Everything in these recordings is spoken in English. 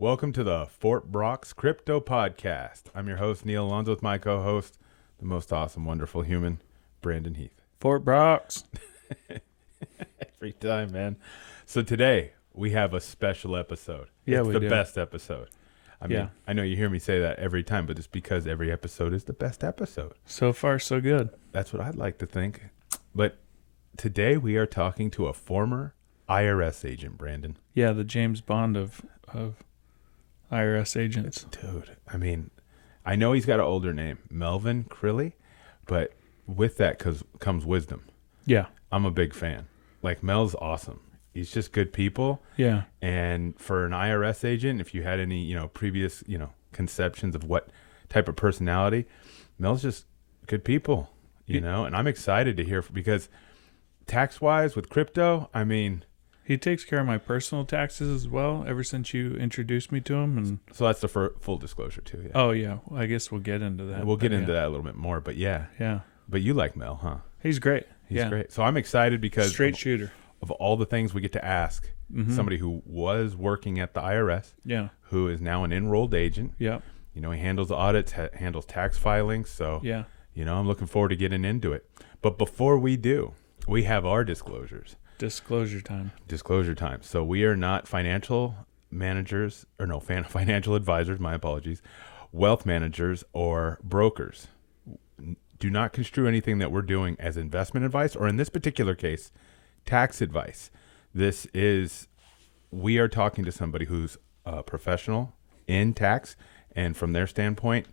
Welcome to the Fort Brock's Crypto Podcast. I'm your host, Neil Alonzo, with my co-host, the most awesome, wonderful human, Brandon Heath. Fort Brock's. Every time, man. So today, we have a special episode. Yeah, it's we the do. best episode. I mean, Yeah. I know you hear me say that every time, but it's because every episode is the best episode. So far, so good. That's what I'd like to think. But today, we are talking to a former IRS agent, Brandon. Yeah, the James Bond of IRS agents. Dude, I mean, I know he's got an older name, Mel Crilley, but with that comes wisdom. Yeah. I'm a big fan. Like, Mel's awesome. He's just good people. Yeah. And for an IRS agent, if you had any, previous, conceptions of what type of personality, Mel's just good people, and I'm excited to hear because tax-wise with crypto, I mean, He takes care of my personal taxes as well ever since you introduced me to him. And so that's the full disclosure too. Yeah. oh, yeah. I guess we'll get into that. We'll get into that a little bit more, but yeah. Yeah. But you like Mel, huh? He's great. He's great. So I'm excited because Straight shooter. of all the things we get to ask somebody who was working at the IRS, Yeah. who is now an enrolled agent. Yeah. He handles audits, handles tax filings. So, Yeah. I'm looking forward to getting into it. But before we do, we have our disclosures. Disclosure time. Disclosure time. So we are not financial managers, financial advisors, my apologies, wealth managers or brokers. Do not construe anything that we're doing as investment advice, or in this particular case, tax advice. We are talking to somebody who's a professional in tax, and from their standpoint,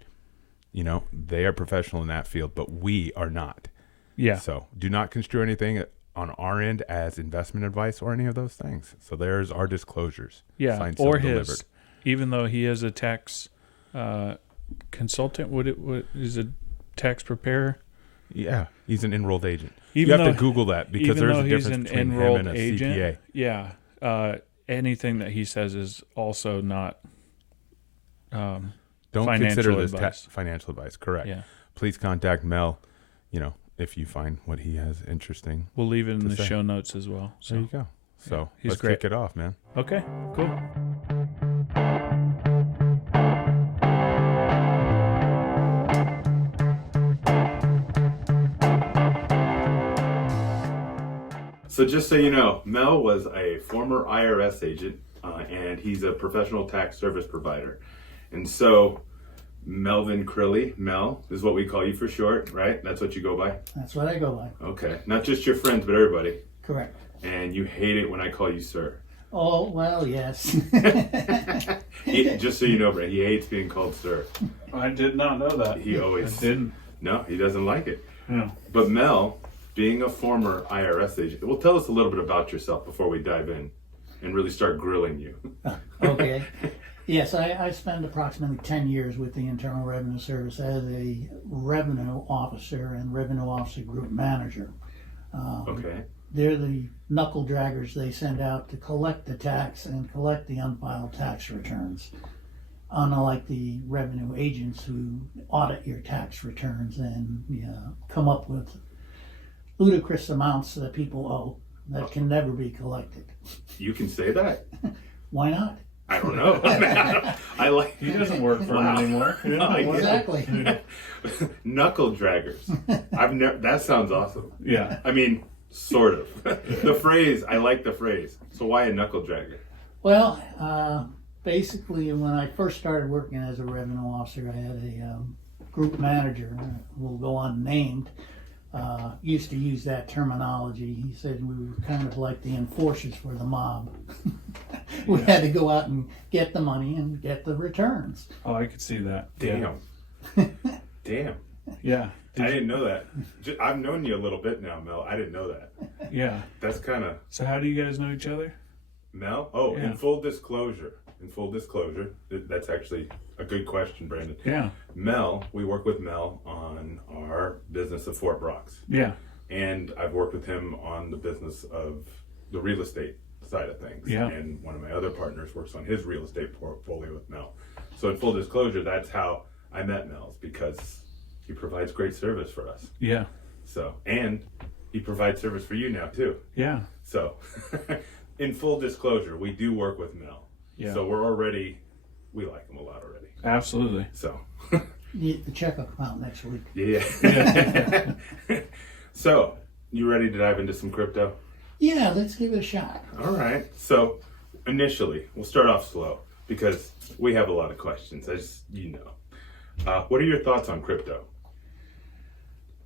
they are professional in that field, but we are not. Yeah. So do not construe anything on our end as investment advice or any of those things. So there's our disclosures. Yeah. Signed, Or sealed, his. delivered. Even though he is a tax consultant, what is a tax preparer? Yeah, he's an enrolled agent. Even you have though- to Google that because there's a difference between him and a CPA. Yeah. Anything that he says is also not Don't financial consider this advice. financial advice. Correct. Yeah. Please contact Mel, if you find what he has interesting. We'll leave it in to the say. show notes as well. There you So go. So he's let's great. kick it off, man. okay, cool. So just so you know, Mel was a former IRS agent, and he's a professional tax service provider. And so Melvin Crilley, Mel, is what we call you for short, right? That's what you go by? That's what I go by. Okay. Not just your friends, but everybody. Correct. And you hate it when I call you sir. Oh, well, yes. Just so you know, Brad, he hates being called sir. I did not know that. He always... didn't. No, he doesn't like it. Yeah. But Mel, being a former IRS agent, well, tell us a little bit about yourself before we dive in and really start grilling you. Okay. Yes, I spent approximately 10 years with the Internal Revenue Service as a revenue officer and revenue officer group manager. Okay. They're the knuckle draggers they send out to collect the tax and collect the unfiled tax returns. Unlike the revenue agents who audit your tax returns and come up with ludicrous amounts that people owe that can never be collected. You can say that? Why not? I don't know. I like. He doesn't work for him anymore. He doesn't work. Exactly. Knuckle draggers. I've never. That sounds awesome. Yeah. I mean, sort of. The phrase. I like the phrase. So why a knuckle dragger? Well, basically, when I first started working as a revenue officer, I had a group manager, who will go unnamed, used to use that terminology. He said we were kind of like the enforcers for the mob. We had to go out and get the money and get the returns. Oh, I could see that. Damn. Damn. Yeah. I didn't know that. I've known you a little bit now, Mel. I didn't know that. Yeah. That's kind of So how do you guys know each other? Mel. Oh, Yeah. in full disclosure, that's actually a good question, Brandon. Yeah. Mel, we work with Mel on our business of Fort Brock's. Yeah. And I've worked with him on the business of the real estate side of things. Yeah. And one of my other partners works on his real estate portfolio with Mel. So in full disclosure, that's how I met Mel, because he provides great service for us. Yeah. So, and he provides service for you now too. Yeah. So in full disclosure, we do work with Mel. Yeah. So we're already we like them a lot already. Absolutely. So, The check will come out next week. yeah. So, you ready to dive into some crypto? Yeah, let's give it a shot. All right. So, initially, we'll start off slow because we have a lot of questions, as you know. What are your thoughts on crypto?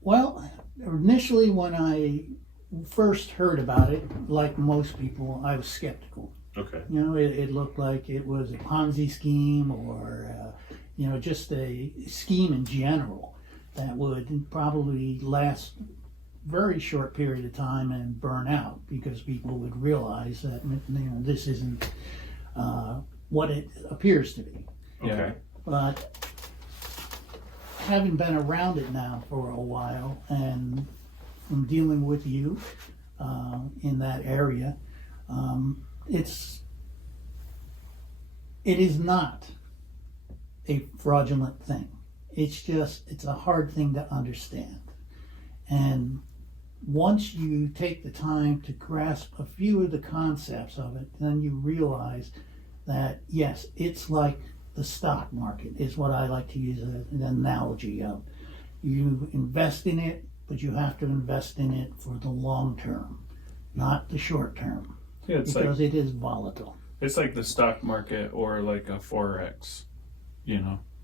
Well, initially when I first heard about it, like most people, I was skeptical. Okay. You know, it looked like it was a Ponzi scheme or, just a scheme in general that would probably last very short period of time and burn out because people would realize that, this isn't what it appears to be. Okay. But having been around it now for a while and from dealing with you in that area, it is not a fraudulent thing. It's a hard thing to understand. And once you take the time to grasp a few of the concepts of it, then you realize that, yes, it's like the stock market is what I like to use an analogy of. You invest in it, but you have to invest in it for the long term, not the short term, Yeah, because it is volatile. it's like the stock market or like a forex,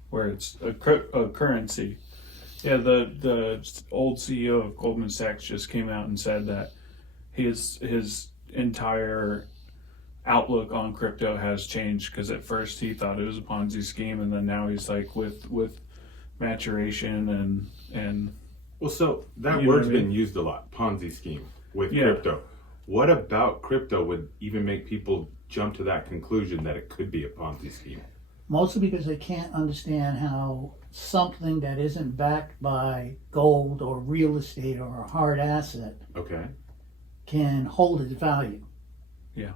where it's a currency. Yeah, the old CEO of Goldman Sachs just came out and said that his entire outlook on crypto has changed because at first he thought it was a Ponzi scheme, and then now he's like with maturation and Well, so that You know word's what I mean? been used a lot, Ponzi scheme with Yeah. crypto. What about crypto would even make people jump to that conclusion that it could be a Ponzi scheme? Mostly because they can't understand how something that isn't backed by gold or real estate or a hard asset Okay. can hold its value. Yeah.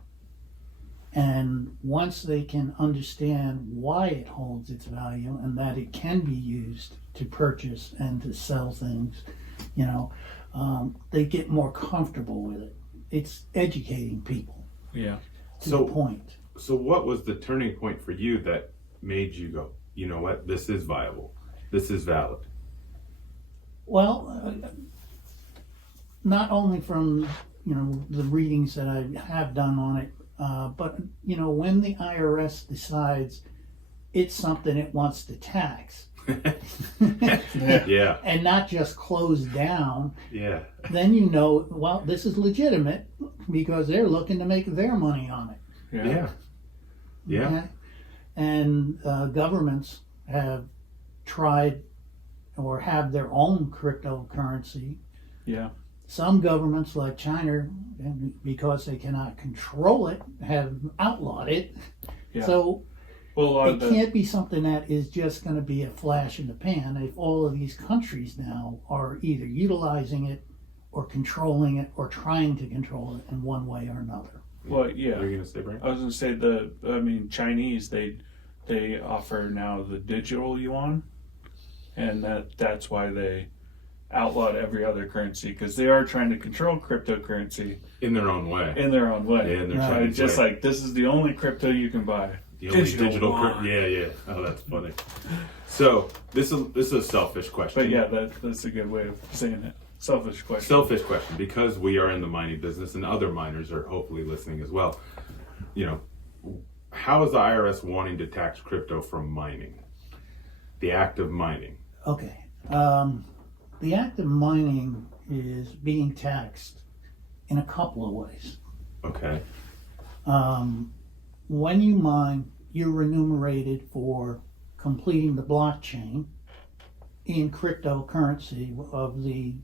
And once they can understand why it holds its value and that it can be used to purchase and to sell things, they get more comfortable with it. It's educating people yeah. to So- the point. So what was the turning point for you that made you go, you know what, this is viable, this is valid? Well, not only from the readings that I have done on it, but when the IRS decides it's something it wants to tax Yeah. and not just close down, Yeah. then well, this is legitimate because they're looking to make their money on it. Yeah. Yeah. Okay? And governments have tried or have their own cryptocurrency. Yeah. Some governments, like China, because they cannot control it, have outlawed it. Yeah. So Well, a lot it of the, can't be something that is just going to be a flash in the pan. If all of these countries now are either utilizing it or controlling it or trying to control it in one way or another. well, yeah. What are you going to say, Brian? I was gonna say Chinese they offer now the digital yuan, and that's why they outlawed every other currency because they are trying to control cryptocurrency In their own way. in their own way. Yeah, in their Right. Chinese Just way. like this is the only crypto you can buy. The only digital yuan. Yeah. Oh, that's funny. So this is a selfish question. But yeah, that's a good way of saying it. Selfish question. Selfish question, because we are in the mining business and other miners are hopefully listening as well. How is the IRS wanting to tax crypto from mining? The act of mining. Okay. The act of mining is being taxed in a couple of ways. Okay. When you mine, you're remunerated for completing the blockchain in cryptocurrency of the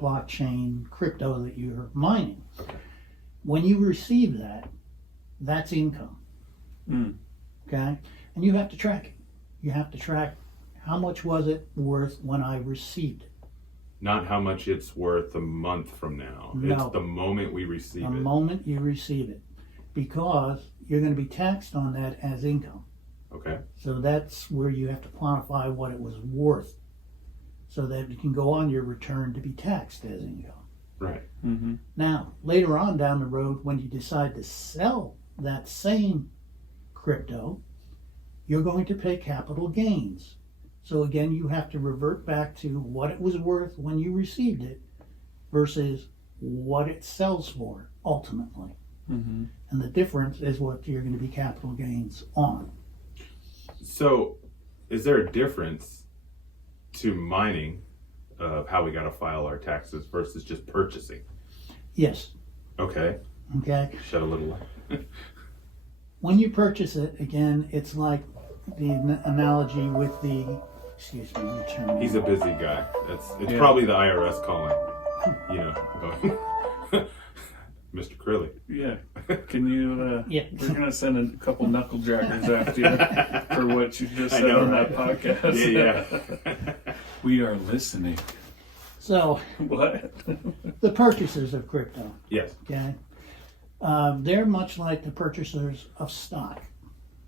blockchain crypto that you're mining. Okay. When you receive that, that's income. Mm. Okay? And you have to track it. You have to track how much was it worth when I received it. Not how much it's worth a month from now. No. It's the moment we receive The it. moment you receive it. Because you're going to be taxed on that as income. Okay. So that's where you have to quantify what it was worth so that it can go on your return to be taxed as income. Right. Mm-hmm. Now, later on down the road, when you decide to sell that same crypto, you're going to pay capital gains. So again, you have to revert back to what it was worth when you received it versus what it sells for ultimately. Mm-hmm. And the difference is what you're going to be capital gains on. So, is there a difference to mining of how we got to file our taxes versus just purchasing? Yes. Okay. Okay. Shed a little light. When you purchase it, again, it's like the analogy with the, excuse me, let me turn He's a busy guy. It's Yeah. probably the IRS calling. You know, going, Mr. Crilley. Yeah. Can you? Yeah. We're gonna send a couple knuckle draggers after you for what you just I said know, on right? that podcast. Yeah. We are listening. So What? the purchasers of crypto, Yes. okay, they're much like the purchasers of stock.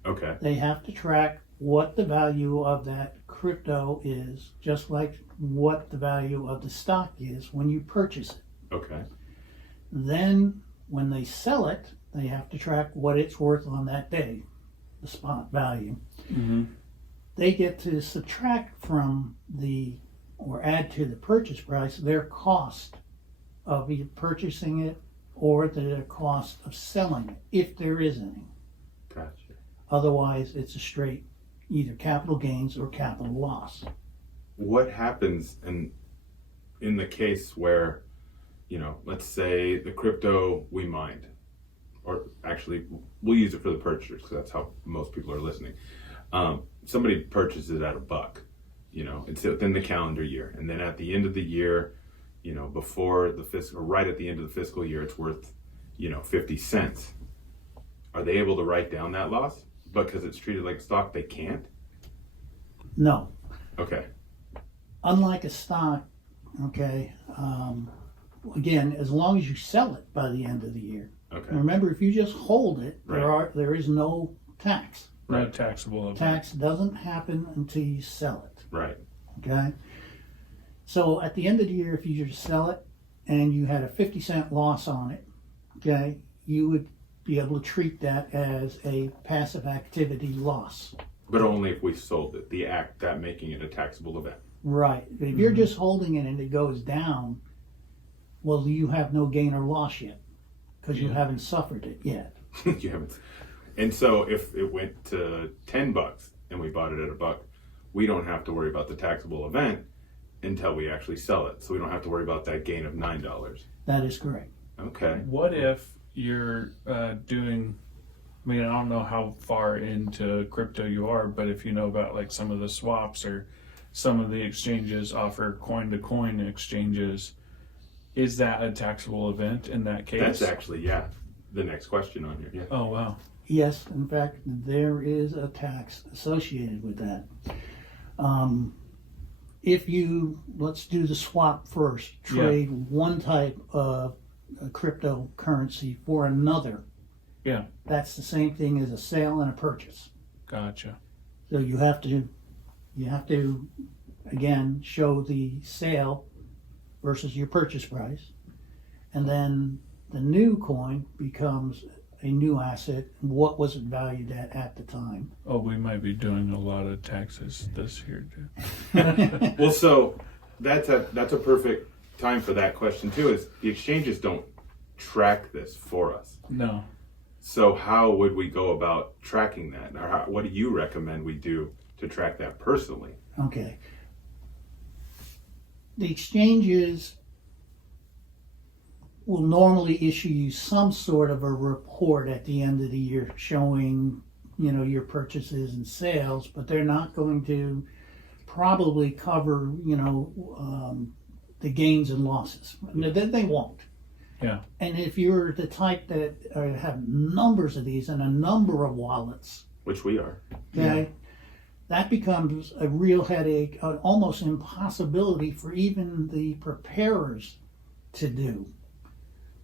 Okay. They have to track what the value of that crypto is, just like what the value of the stock is when you purchase it. Okay. Then when they sell it, they have to track what it's worth on that day, the spot value. Mm-hmm. They get to subtract from or add to the purchase price their cost of either purchasing it or their cost of selling it, if there is any. Gotcha. Otherwise, it's a straight either capital gains or capital loss. What happens in the case where, you know, let's say the crypto we mined, or actually we'll use it for the purchasers because that's how most people are listening. Somebody purchases it at $1, you know, it's within the calendar year, and then at the end of the year, you know, before the fiscal, right at the end of the fiscal year, it's worth, you know, 50 cents. Are they able to write down that loss because it's treated like stock? They can't. No. Okay. Unlike a stock, okay, again, as long as you sell it by the end of the year. Okay. Remember, if you just hold it, Right. there is no tax. No taxable event. Tax doesn't happen until you sell it. Right. Okay. So at the end of the year, if you just sell it and you had a 50-cent loss on it, okay, you would be able to treat that as a passive activity loss. But only if we sold it. The act that making it a taxable event. Right. But if you're just holding it and it goes down, well, you have no gain or loss yet because you Yeah. haven't suffered it yet. You haven't. And so if it went to $10 and we bought it at $1, we don't have to worry about the taxable event until we actually sell it. So we don't have to worry about that gain of $9. That is correct. Okay. What if you're doing? I mean, I don't know how far into crypto you are, but if you know about like some of the swaps or some of the exchanges offer coin-to-coin exchanges, is that a taxable event in that case? That's actually, the next question on here. Yeah. Oh, wow. Yes, in fact, there is a tax associated with that. If you, let's do the swap first, trade one type of cryptocurrency for another. Yeah. That's the same thing as a sale and a purchase. Gotcha. So you have to again show the sale versus your purchase price, and then the new coin becomes a new asset. What was it valued at the time? Oh, we might be doing a lot of taxes this year, too. Well, so that's a perfect time for that question too. Is the exchanges don't track this for us? No. So how would we go about tracking that? Or what do you recommend we do to track that personally? Okay. The exchanges will normally issue you some sort of a report at the end of the year showing, you know, your purchases and sales, but they're not going to probably cover, you know, the gains and losses. They won't. Yeah. And if you're the type that have numbers of these and a number of wallets, Which we are. okay, that becomes a real headache, an almost impossibility for even the preparers to do.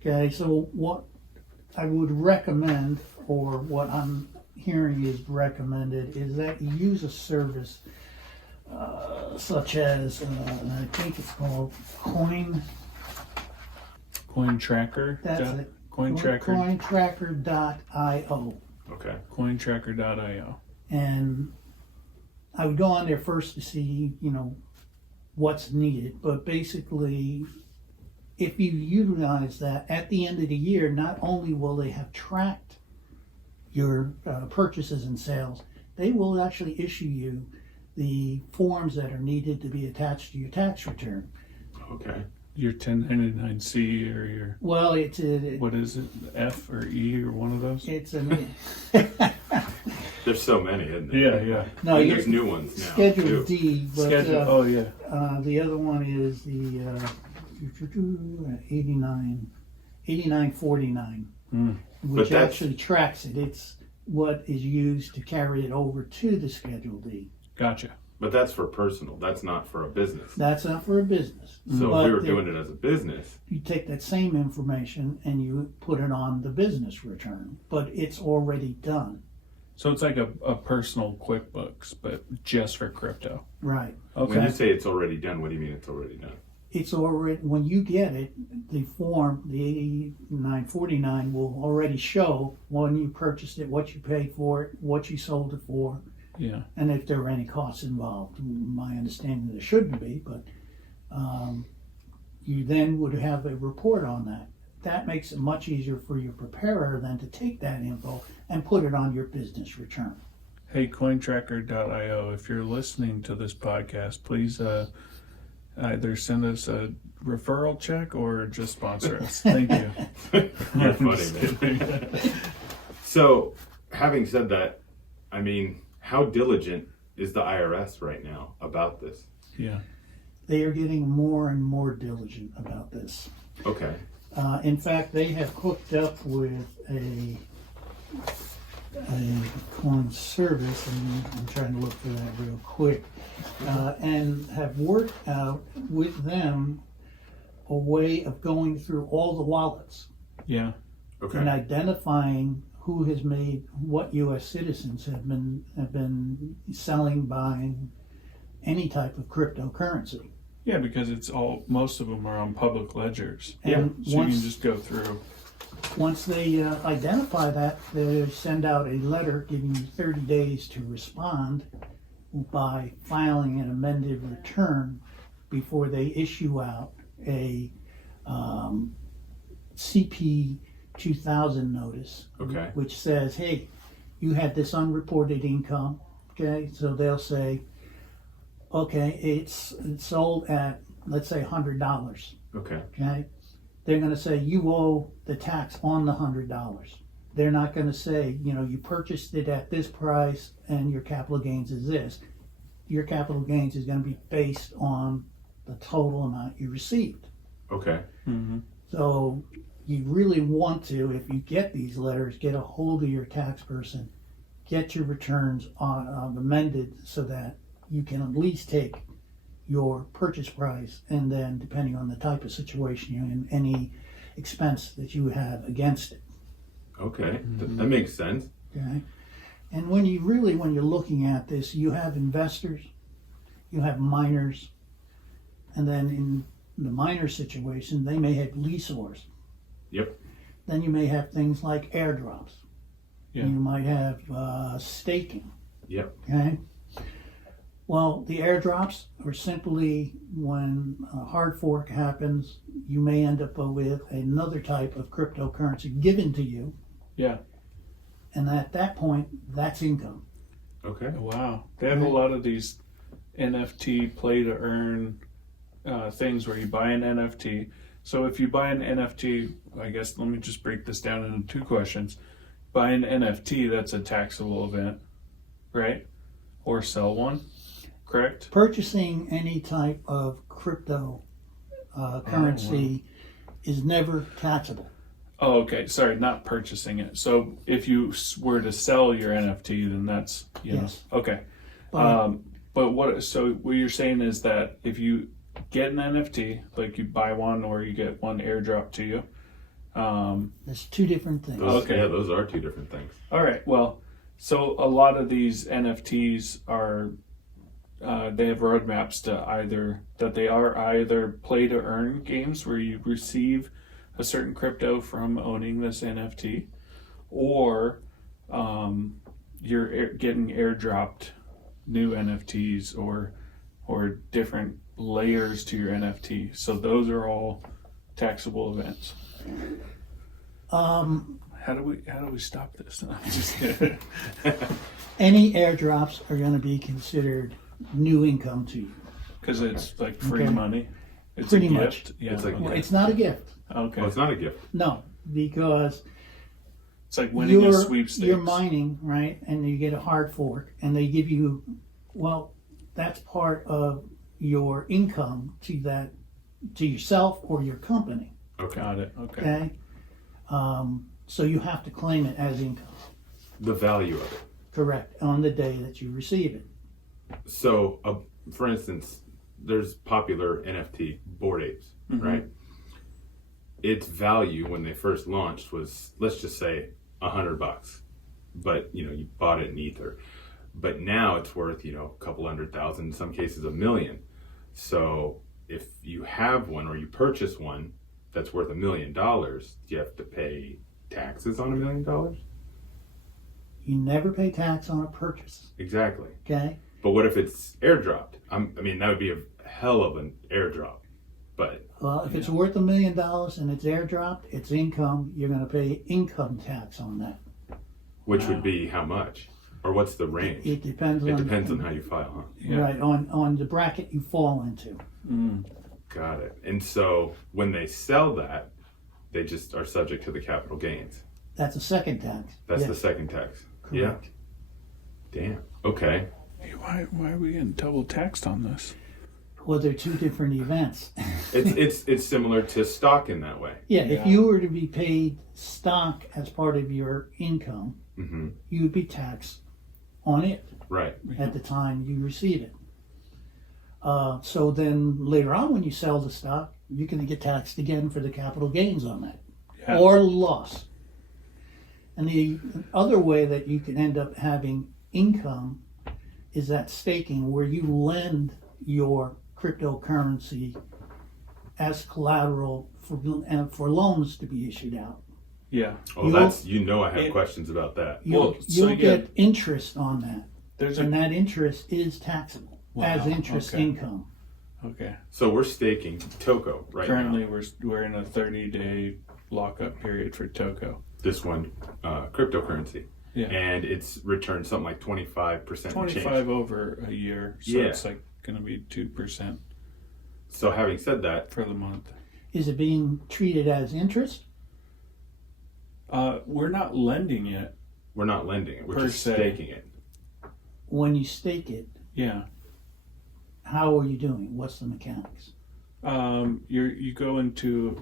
Okay, so what I would recommend, or what I'm hearing is recommended, is that you use a service such as, I think it's called Coin Tracker. That's it. Coin Tracker. Cointracker.io. Okay. Cointracker.io. And I would go on there first to see, what's needed. But basically, if you utilize that at the end of the year, not only will they have tracked your purchases and sales, they will actually issue you the forms that are needed to be attached to your tax return. Okay. Your 1099-C or your, Well, it's what is it, F or E or one of those? it's a There's so many, isn't there? Yeah. no, And you're there's new ones now. Schedule too. D, but Schedule, oh yeah. the other one is the 8949, which But that's- actually tracks it. It's what is used to carry it over to the Schedule D. Gotcha. But that's for personal. That's not for a business. That's not for a business. So But if we were the- doing it as a business, You take that same information and you put it on the business return, but it's already done. So it's like a personal QuickBooks, but just for crypto. Right. Okay. when you say it's already done, what do you mean it's already done? It's already, when you get it, the form, the 8949 will already show when you purchased it, what you paid for it, what you sold it for, Yeah. and if there were any costs involved. My understanding there shouldn't be, but you then would have a report on that. That makes it much easier for your preparer than to take that info and put it on your business return. Hey, cointracker.io, if you're listening to this podcast, please either send us a referral check or just sponsor us. Thank you. You're I'm funny, just man. kidding. So, having said that, I mean, how diligent is the IRS right now about this? Yeah. They are getting more and more diligent about this. Okay. In fact, they have hooked up with a coin service, and I'm trying to look for that real quick, and have worked out with them a way of going through all the wallets Yeah. Okay. and identifying who has made what U.S. citizens have been selling, buying any type of cryptocurrency. Yeah, because it's most of them are on public ledgers. And So you once can just go through. Once they identify that, they send out a letter giving you 30 days to respond by filing an amended return before they issue out a CP 2000 notice, Okay. which says, hey, you had this unreported income. Okay, so they'll say, okay, it's sold at, let's say, $100. Okay. Okay, they're going to say you owe the tax on the $100. They're not going to say, you purchased it at this price and your capital gains is this. Your capital gains is going to be based on the total amount you received. Okay. Mm-hmm. So you really want to, if you get these letters, get a hold of your tax person, get your returns amended so that you can at least take your purchase price, and then depending on the type of situation you're in, any expense that you have against it. Okay. That makes sense. Okay, and when you're looking at this, you have investors, you have miners, and then in the miner situation, they may have leaseors. Yep. Then you may have things like airdrops. Yeah. You might have staking. Yep. Okay. Well, the airdrops are simply when a hard fork happens, you may end up with another type of cryptocurrency given to you. Yeah. And at that point, that's income. Okay. Wow. They have a lot of these NFT play to earn things where you buy an NFT. So if you buy an NFT, I guess let me just break this down into two questions. Buy an NFT, that's a taxable event, right? Or sell one, correct? Purchasing any type of crypto currency is never taxable. Oh, okay. Sorry, not purchasing it. So if you were to sell your NFT, then that's, Yes. Okay. But But what you're saying is that if you get an NFT, like you buy one or you get one airdrop to you. there's two different things. Okay. Yeah, those are two different things. All right. Well, so a lot of these NFTs are, they have roadmaps to they are either play to earn games where you receive a certain crypto from owning this NFT, or you're getting airdropped new NFTs or different layers to your NFT. So those are all taxable events. How do we stop this? No, I'm just kidding. Any airdrops are going to be considered new income to you. Because it's like free Okay. money. It's Pretty a much. gift. Yeah. It's like- Well, okay. it's not a gift. Okay. Oh, it's not a gift. No, because It's like winning a you're sweepstakes. mining, right? And you get a hard fork, and they give you, well, that's part of your income to yourself or your company. Okay. Got it. Okay. Okay, so you have to claim it as income. The value of it. Correct, on the day that you receive it. So, for instance, there's popular NFT Bored Apes, right? Its value when they first launched was, let's just say, $100, but you bought it in Ether. But now it's worth a couple $100,000, in some cases $1 million. So if you have one or you purchase one that's worth $1 million, do you have to pay taxes on $1 million? You never pay tax on a purchase. Exactly. Okay, But what if it's airdropped? That would be a hell of an airdrop. But well, if it's worth $1 million and it's airdropped, it's income. You're going to pay income tax on that. which would be how much? Or what's the range? It depends It on depends on how you file, huh? Yeah. right on the bracket you fall into. Got it. And so when they sell that, they just are subject to the capital gains. That's a second tax. That's Yes, the second tax. correct. Yeah. Damn. Okay. Hey, why are we getting double taxed on this? Well, they're two different events. It's similar to stock in that way. Yeah, Yeah. if you were to be paid stock as part of your income, Mm-hmm. you would be taxed on it Right. at the time you receive it. So then later on, when you sell the stock, you're going to get taxed again for the capital gains on that Yeah. or loss. And the other way that you can end up having income is that staking, where you lend your cryptocurrency as collateral for loans to be issued out. Yeah. Oh, You'll- I have it- questions about that. You'll, Well, so you'll yeah. get interest on that, There's and a that interest is taxable as Wow, interest okay. income. okay. So we're staking Toko right Currently, now. we're in a 30-day lockup period for Toko. This one, cryptocurrency. Yeah. And it's returned something like 25% 25 change. over a year, so Yeah. it's like going to be 2% So having said that, for the month. Is it being treated as interest? We're not lending it. we're not lending it. We're Per just se. staking it. When you stake it, Yeah. how are you doing? What's the mechanics? You go into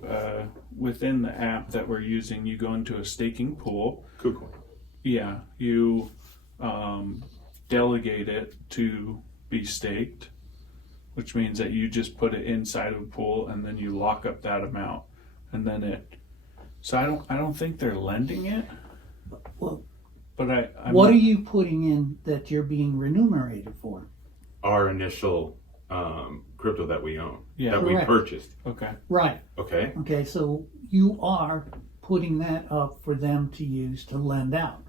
within the app that we're using. You go into a staking pool. KuCoin. Yeah, you delegate it to be staked, which means that you just put it inside of a pool and then you lock up that amount, and then it. So I don't think they're lending it, Well, but I'm what are you putting in that you're being remunerated for? Our initial crypto that we own, Yeah. that we Correct. purchased. Okay. Right. Okay. Okay, so you are putting that up for them to use to lend out.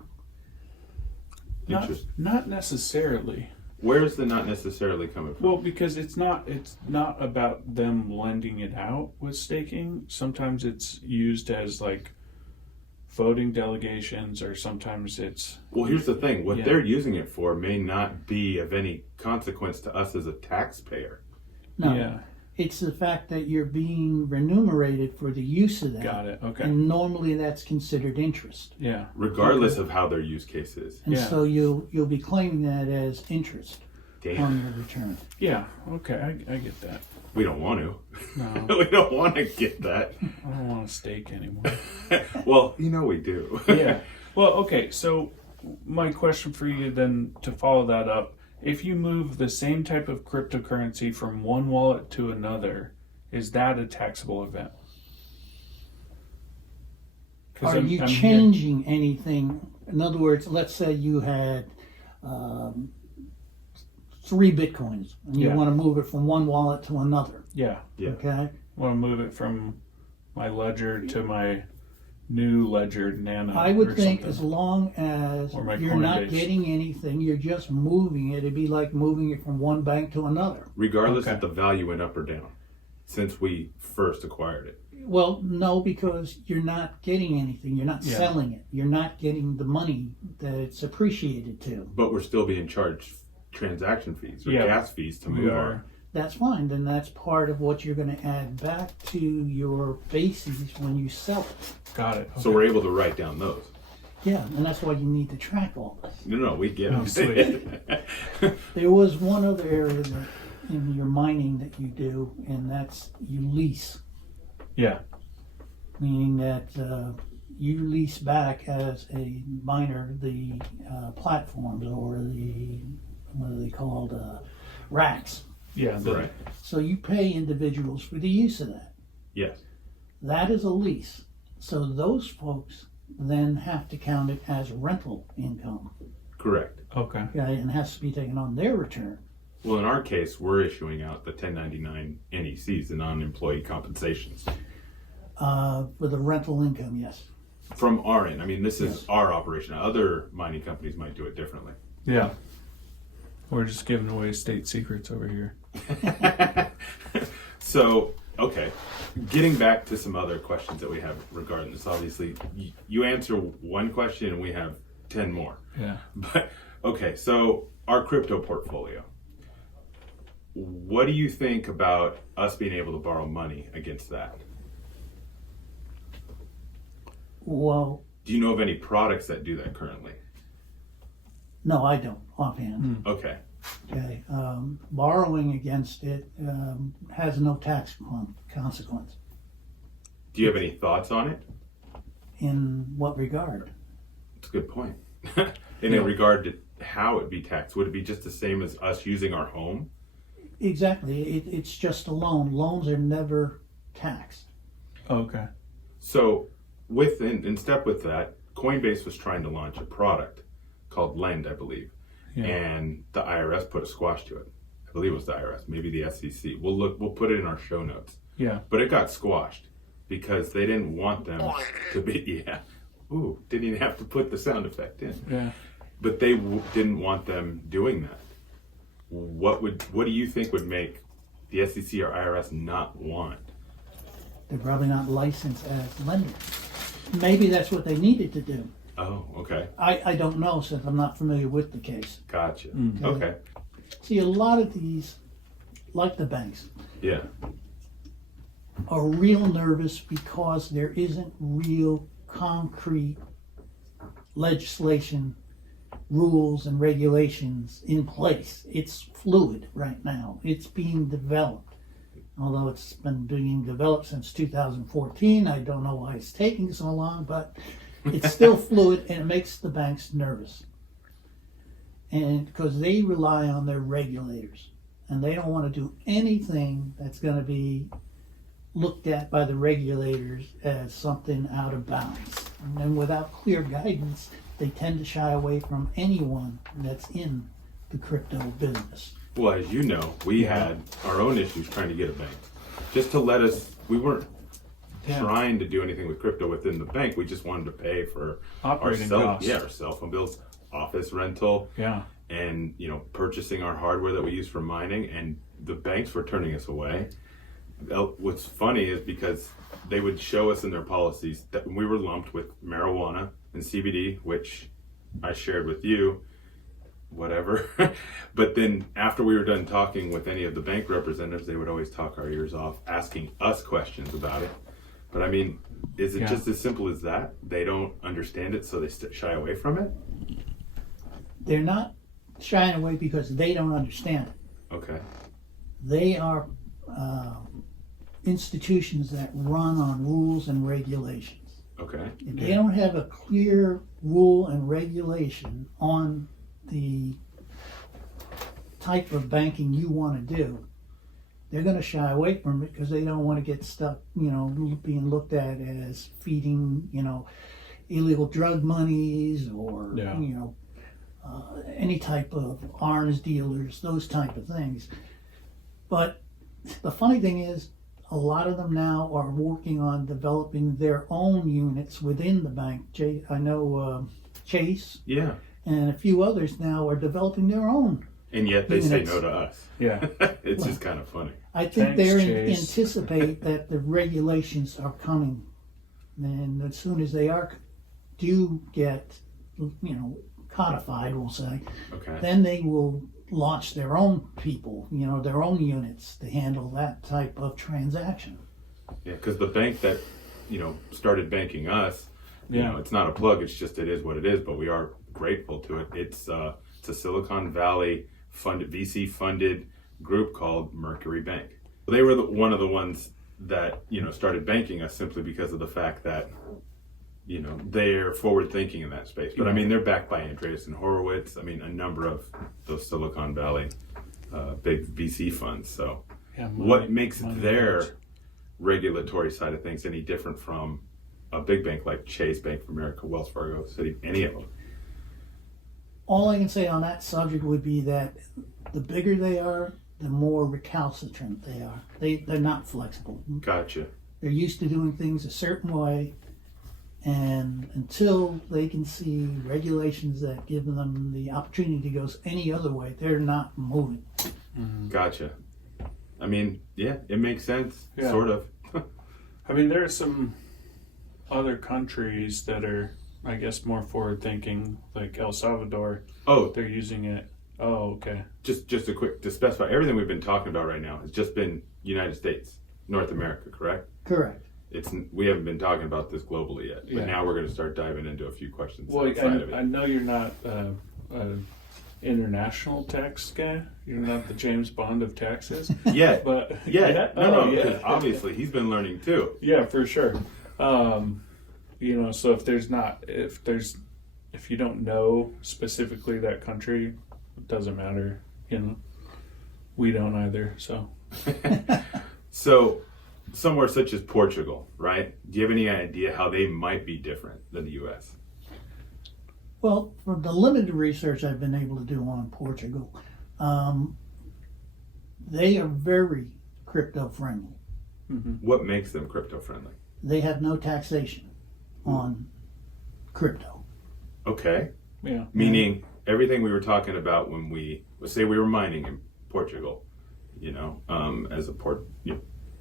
Interesting. Not necessarily. Where's the not necessarily coming from? Well, because it's not about them lending it out with staking. Sometimes it's used as like voting delegations, or sometimes it's Well, here's the thing. What Yeah. they're using it for may not be of any consequence to us as a taxpayer. No, yeah. it's the fact that you're being remunerated for the use of that. Got it. Okay. And normally that's considered interest. Yeah. Regardless of how their use case is. And Yeah. so you'll be claiming that as interest Damn. on your return. Yeah. Okay. I get that. We don't want to. No, We don't want to get that. I don't want to stake anymore. Well, we do. Yeah. Well, okay. So my question for you then, to follow that up, if you move the same type of cryptocurrency from one wallet to another, is that a taxable event? 'Cause Are you I'm changing anything? In other words, let's say you had 3 Bitcoins and you Yeah. want to move it from one wallet to another. Yeah. Yeah. Okay? Want to move it from my ledger to my new ledger Nano. I would or think something. as long as Or my you're not Coinbase. getting anything, you're just moving it. It'd be like moving it from one bank to another. Regardless Okay. if the value went up or down since we first acquired it. Well, no, because you're not getting anything. You're not Yeah. selling it. You're not getting the money that it's appreciated to. But we're still being charged transaction fees or Yeah. gas fees to We move are. on. That's fine. Then that's part of what you're going to add back to your bases when you sell it. Got it. So Okay. we're able to write down those. Yeah, and that's why you need to track all this. No, we get Oh, it. sweet. There was one other area that, in your mining that you do, and that's you lease. Yeah. Meaning that you lease back as a miner the platforms or the, what are they called, racks. Yeah. The, Right. So you pay individuals for the use of that. Yes. That is a lease. So those folks then have to count it as rental income. Correct. Okay. Okay, and has to be taken on their return. Well, in our case, we're issuing out the 1099 NECs, the non-employee compensations, For the rental income, yes. from our end. I mean, this is Yes. our operation. Other mining companies might do it differently. Yeah. We're just giving away state secrets over here. So, okay, getting back to some other questions that we have regarding this. Obviously, you answer one question and we have 10 more. Yeah. But, okay, so our crypto portfolio. What do you think about us being able to borrow money against that? Well, Do you know of any products that do that currently? no, I don't offhand. Okay. Okay, borrowing against it has no tax consequence. Do you have any thoughts on it? In what regard? That's a good point. In regard to how it'd be taxed, would it be just the same as us using our home? Exactly. It's just a loan. Loans are never taxed. Okay. So, in step with that, Coinbase was trying to launch a product called Lend, I believe, Yeah. and the IRS put a squash to it. I believe it was the IRS, maybe the SEC. We'll put it in our show notes. Yeah. But it got squashed because they didn't want them to be. Yeah. Ooh, didn't even have to put the sound effect in. Yeah. But they didn't want them doing that. What do you think would make the SEC or IRS not want? They're probably not licensed as lenders. Maybe that's what they needed to do. Oh, okay. I don't know since I'm not familiar with the case. Gotcha. Mm. Okay. See, a lot of these, like the banks, Yeah. are real nervous because there isn't real concrete legislation, rules, and regulations in place. It's fluid right now. It's being developed. Although it's been being developed since 2014, I don't know why it's taking so long, but it's still fluid and it makes the banks nervous. And because they rely on their regulators and they don't want to do anything that's going to be looked at by the regulators as something out of bounds. And then without clear guidance, they tend to shy away from anyone that's in the crypto business. Well, as you know, we had our own issues trying to get a bank. Just to let us, we weren't trying to do anything with crypto within the bank. We just wanted to pay for Operating our costs. our cell phone bills, office rental, Yeah. and purchasing our hardware that we use for mining. And the banks were turning us away. What's funny is because they would show us in their policies that we were lumped with marijuana and CBD, which I shared with you, whatever. But then after we were done talking with any of the bank representatives, they would always talk our ears off, asking us questions about it. But I mean, is it just as simple as that? They don't understand it, so they shy away from it? They're not shying away because they don't understand it. Okay. They are institutions that run on rules and regulations. Okay. If they don't have a clear rule and regulation on the type of banking you want to do, they're going to shy away from it because they don't want to get stuck, being looked at as feeding, illegal drug monies or, any type of arms dealers, those type of things. But the funny thing is, a lot of them now are working on developing their own units within the bank. I know Chase Yeah. and a few others now are developing their own. And yet they say Units. no to us. Yeah. It's just kind of funny. I think Thanks, they Chase. anticipate that the regulations are coming, and as soon as they do get, codified, we'll say, Okay. then they will launch their own people, their own units to handle that type of transaction. Yeah, because the bank that, started banking us, Yeah. it's not a plug. It's just, it is what it is, but we are grateful to it. It's a Silicon Valley VC funded group called Mercury Bank. They were one of the ones that, started banking us simply because of the fact that, they're forward thinking in that space. But I mean, they're backed by Andreessen Horowitz. I mean, a number of those Silicon Valley big VC funds. So Yeah, what makes money their moves. regulatory side of things any different from a big bank like Chase, Bank of America, Wells Fargo, Citi, any of them? All I can say on that subject would be that the bigger they are, the more recalcitrant they are. They're not flexible. Gotcha. They're used to doing things a certain way, and until they can see regulations that give them the opportunity to go any other way, they're not moving. Gotcha. I mean, yeah, it makes sense, Yeah. sort of. I mean, there are some other countries that are, I guess, more forward thinking, like El Salvador. Oh, They're using it. Oh, okay. just a quick to specify, everything we've been talking about right now has just been United States, North America, correct? Correct. We haven't been talking about this globally yet, but Yeah. now we're going to start diving into a few questions Well, outside of I it. know you're not an international tax guy. You're not the James Bond of taxes. Yeah, But yeah, Oh, no, yeah. because obviously he's been learning too. Yeah, for sure. So if you don't know specifically that country, it doesn't matter. We don't either. So So, somewhere such as Portugal, right? Do you have any idea how they might be different than the U.S.? Well, from the limited research I've been able to do on Portugal, they are very crypto friendly. What makes them crypto friendly? They have no taxation on crypto. Okay. yeah, Meaning everything we were talking about when let's say we were mining in Portugal, as a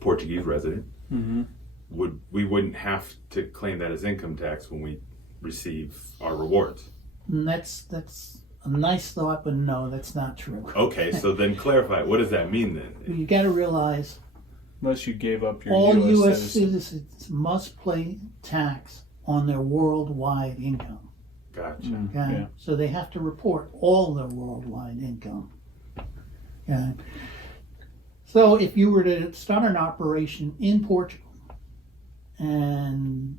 Portuguese resident, we wouldn't have to claim that as income tax when we receive our rewards. And that's a nice thought, but no, that's not true. Okay, so then clarify. What does that mean then? You got to realize unless you gave up your all U.S. U.S. citizen. citizens must pay tax on their worldwide income. Gotcha. Okay? Yeah. So they have to report all their worldwide income. Okay? So if you were to start an operation in Portugal and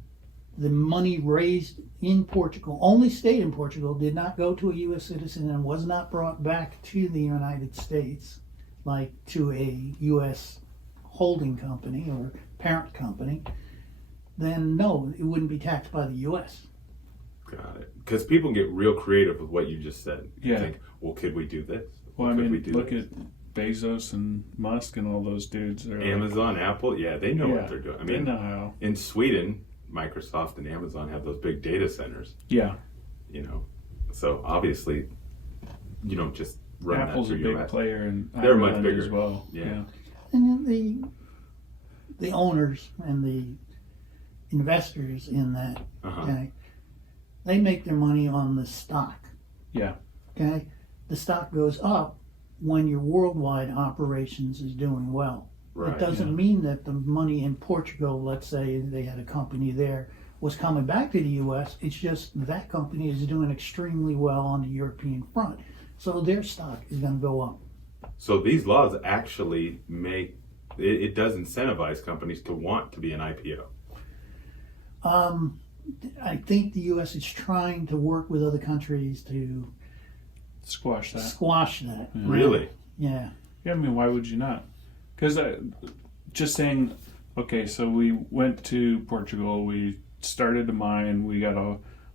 the money raised in Portugal only stayed in Portugal, did not go to a U.S. citizen, and was not brought back to the United States, like to a U.S. holding company or parent company, then no, it wouldn't be taxed by the U.S. Got it. Because people get real creative with what you just said. You Yeah. think, well, could we do this? Well, I Could we mean, do look this? at Bezos and Musk and all those dudes. They're like- Amazon, Apple, yeah, they know Yeah, what they're doing. I they mean, know how. in Sweden, Microsoft and Amazon have those big data centers, Yeah, so obviously you don't just run Apple's that a through big your player in They're much Ireland bigger. as well. Yeah. And then the owners and the investors in that, Uh-huh. okay, they make their money on the stock. Yeah. Okay, the stock goes up when your worldwide operations is doing well. Right, It doesn't mean that the money in Portugal, let's say they had a company there, was coming back to the U.S. It's just that company is doing extremely well on the European front, so their stock is going to go up. So these laws actually make it does incentivize companies to want to be an IPO. I think the U.S. is trying to work with other countries to Squash that. squash that. Really? Yeah. Yeah, I mean, why would you not? Because just saying, okay, so we went to Portugal, we started a mine, we got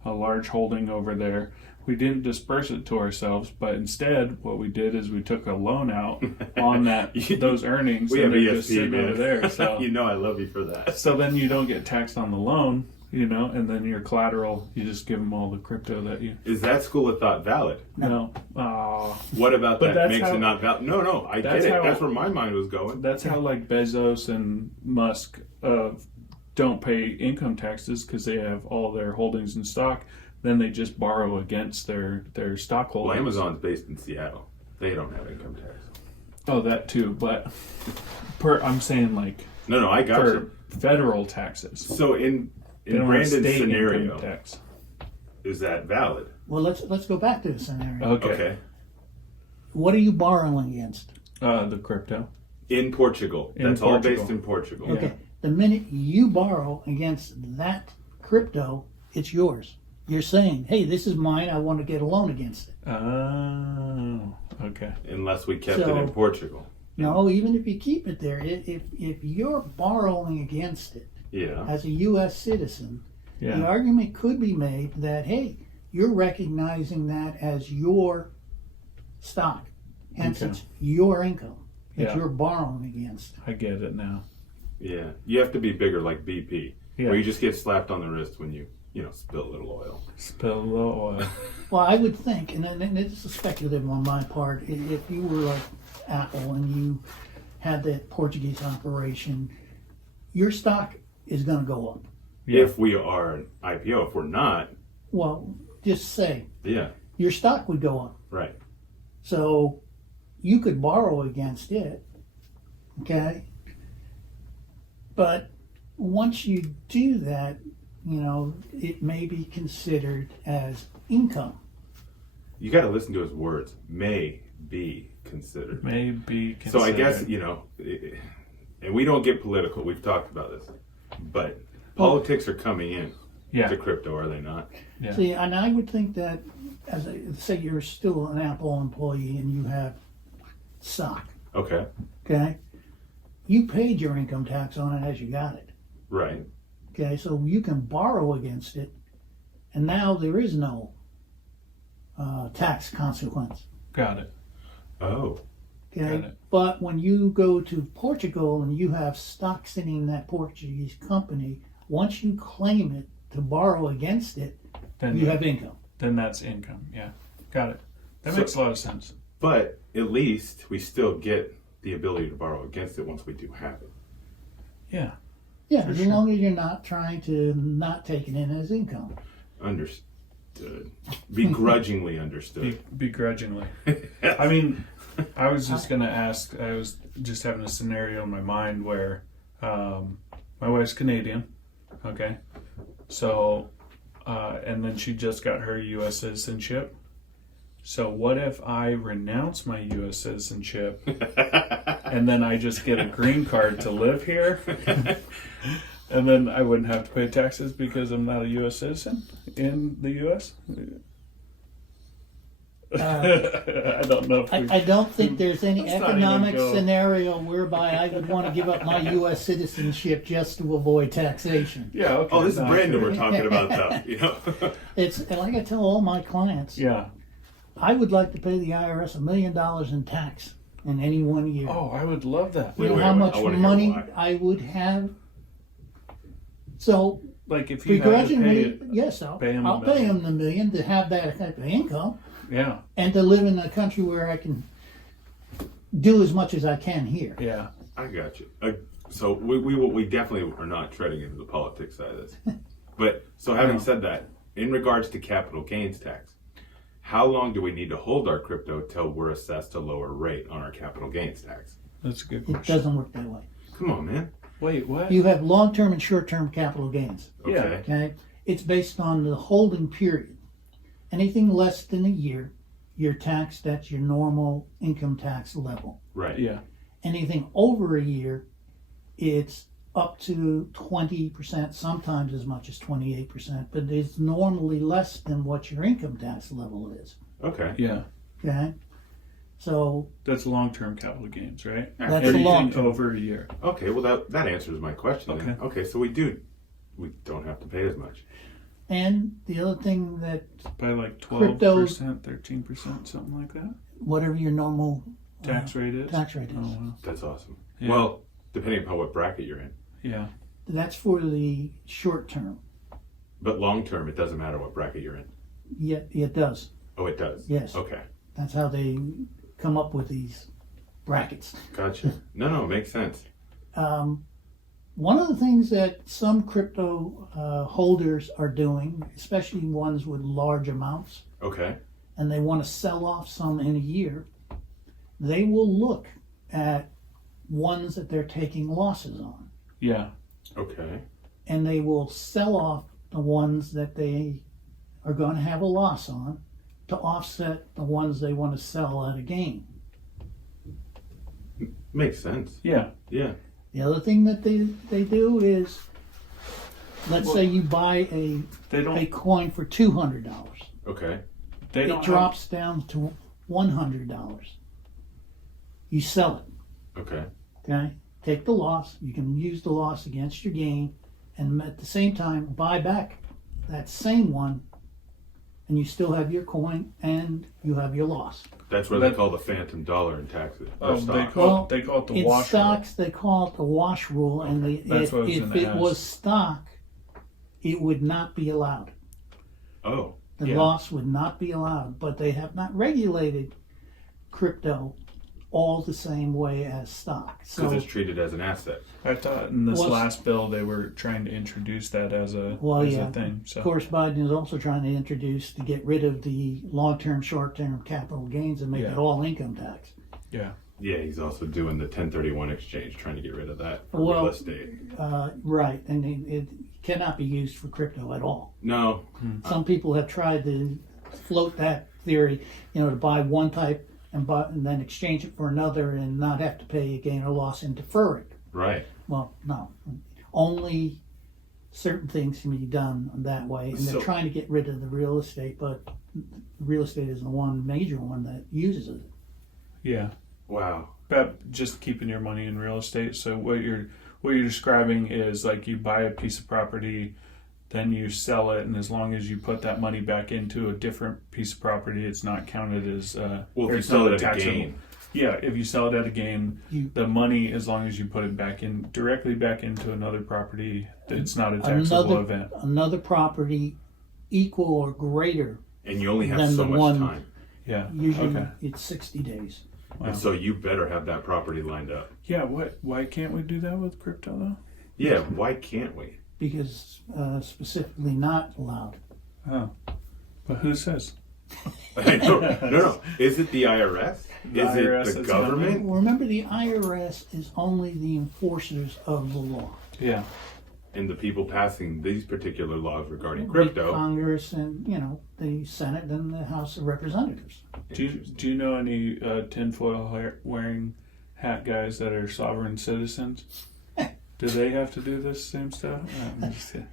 a large holding over there. we didn't disperse it to ourselves, but instead what we did is we took a loan out on those earnings. We and have they're just ESP, sitting man. over there. So You know I love you for that. so then you don't get taxed on the loan, and then your collateral, you just give them all the crypto that you. Is that school of thought valid? No. What about But that that's makes how- it not valid? No, I get that's it. how- That's where my mind was going. That's how like Bezos and Musk don't pay income taxes because they have all their holdings in stock. Then they just borrow against their stock Well, holdings. Amazon's based in Seattle. They don't have income tax. Oh, that too. But I'm saying like No, I got for you. federal taxes. So in They don't have Brandon's state scenario, income tax. is that valid? Well, let's go back to the scenario. Okay. What are you borrowing against? The crypto. In Portugal. In That's all Portugal. based in Portugal. Yeah. Okay. The minute you borrow against that crypto, it's yours. You're saying, hey, this is mine. I want to get a loan against it. Oh, okay. Unless we kept it So- in Portugal. No, even if you keep it there, if you're borrowing against it Yeah. as a U.S. citizen, the Yeah. argument could be made that, hey, you're recognizing that as your stock. Hence, Okay. it's your income that Yeah. you're borrowing against. I get it now. Yeah. You have to be bigger like BP. Yeah. Where you just get slapped on the wrist when you spill a little oil. Spill the oil. Well, I would think, and it's speculative on my part, if you were like Apple and you had that Portuguese operation, your stock is going to go up. Yeah. If we are an IPO. If we're not, Well, just say yeah. your stock would go up. Right. So you could borrow against it, okay? But once you do that, it may be considered as income. You got to listen to his words. May be considered. May be So I guess, considered. and we don't get political. We've talked about this. But politics are coming in Yeah. to crypto, are they not? Yeah. See, and I would think that, say you're still an Apple employee and you have stock, Okay. okay? You paid your income tax on it as you got it, Right. okay? So you can borrow against it, and now there is no tax consequence, Got it. Oh. okay? Got it. But when you go to Portugal and you have stock sitting in that Portuguese company, once you claim it to borrow against it, Then you have income. Then that's income. Yeah. Got it. That So- makes a lot of sense. But at least we still get the ability to borrow against it once we do have it. Yeah. Yeah, For as sure. long as you're not trying to not take it in as income. Understood. Begrudgingly understood. Begrudgingly. I mean, I was just going to ask, I was just having a scenario in my mind where my wife's Canadian, okay? So, and then she just got her U.S. citizenship. So what if I renounce my U.S. citizenship and then I just get a green card to live here? And then I wouldn't have to pay taxes because I'm not a U.S. citizen in the U.S.? I don't know if I don't think there's any Let's not even economic go. scenario whereby I would want to give up my U.S. citizenship just to avoid taxation. Yeah, okay. Oh, this is no, Brandon sure. we're talking about, though. It's like I tell all my clients, Yeah. I would like to pay the IRS $1 million in tax in any 1 year. Oh, I would love that. You know wait, how wait, much I wanna hear money why. I would have? So Like if you had to pay begrudgingly, it, yes, I'll pay him I'll $1 pay million. him the million to have that type of income yeah, and to live in a country where I can do as much as I can here. yeah, I got you. So we definitely are not treading into the politics side of this. But so having No. said that, in regards to capital gains tax, how long do we need to hold our crypto till we're assessed a lower rate on our capital gains tax? that's a good It question. doesn't work that way. Come on, man. Wait, what? You have long-term and short-term capital gains. Okay. Yeah. Okay, it's based on the holding period. Anything less than a year, you're taxed at your normal income tax level. Right. Yeah, Anything over a year, it's up to 20%, sometimes as much as 28%, but it's normally less than what your income tax level is. Okay. yeah. Okay, so That's long-term capital gains, right? that's a Anything long term. over a year. Okay. Well, that answers my question. Then. Okay. Okay. So we don't have to pay as much. And the other thing that By like Crypto- 12%, 13%, something like that. whatever your normal Tax rate is. tax rate is, Oh, wow. That's awesome. Yeah. Well, depending upon what bracket you're in. Yeah. that's for the short term. But long term, it doesn't matter what bracket you're in. Yeah, it does. Oh, it does? Yes. Okay. That's how they come up with these brackets. Gotcha. No, it makes sense. One of the things that some crypto holders are doing, especially ones with large amounts, Okay. and they want to sell off some in a year, they will look at ones that they're taking losses on. Yeah. Okay. And they will sell off the ones that they are going to have a loss on to offset the ones they want to sell at a gain. Makes sense. Yeah. Yeah. The other thing that they do is, let's say you buy They a don't. coin for $200. Okay. They It don't. drops down to $100. You sell it, Okay. okay? Take the loss. You can use the loss against your gain, and at the same time buy back that same one, and you still have your coin and you have your loss. That's what they That- call the phantom dollar in taxes. Or Oh, they stock. call Well, they call it the In wash rule. stocks, they call it the wash rule, and That's what I was if gonna it ask. was stock, it would not be allowed. Oh. The Yeah. loss would not be allowed, but they have not regulated crypto all the same way as stock. Because So, it's treated as an asset. I thought in this Well, last bill they were trying to introduce that as a Well, as yeah. a thing. So of course, Biden is also trying to introduce to get rid of the long-term, short-term capital gains and make Yeah. it all income tax. yeah. Yeah, he's also doing the 1031 exchange, trying to get rid of that for Well- real estate. Right, and it cannot be used for crypto at all. No. Some people have tried to float that theory, to buy one type and then exchange it for another and not have to pay a gain or loss and defer it. Right. Well, no. Only certain things can be done that way. And they're So- trying to get rid of the real estate, but real estate is the one major one that uses it. Yeah. Wow. But just keeping your money in real estate. So what you're describing is like you buy a piece of property, then you sell it, and as long as you put that money back into a different piece of property, it's not counted as Well, or if you it's sell not it at a taxable. gain. Yeah, if you sell it at a gain, You- the money, as long as you put it back in directly back into another property, it's not a taxable event. Another property equal or greater, And you only have Then so the much one- time. Yeah. usually Okay. it's 60 days. Wow. And so you better have that property lined up. Yeah. Why can't we do that with crypto though? Yeah, why can't we? Because specifically not allowed. Oh, but who says? I know. No. Is it the IRS? The Is IRS it the is government? Remember, the IRS is only the enforcers of the law. Yeah. And the people passing these particular laws regarding The crypto? Congress and the Senate and the House of Representatives. Do you know any tinfoil wearing hat guys that are sovereign citizens? Do they have to do this same stuff? No, I'm just kidding.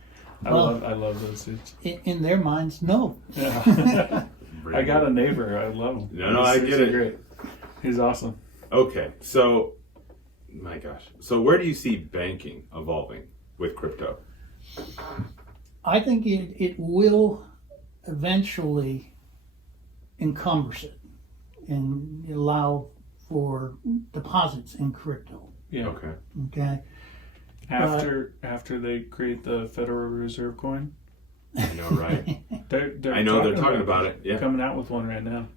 I love those dudes. In their minds, no. Yeah. I got a neighbor. I love him. No, I get it. Great. He's awesome. Okay, so, my gosh. So where do you see banking evolving with crypto? I think it will eventually encumber it and allow for deposits in crypto. Yeah. Okay. Okay. After they create the Federal Reserve coin, I know, right? they're I know they're talking about it. Yeah. Coming out with one right now.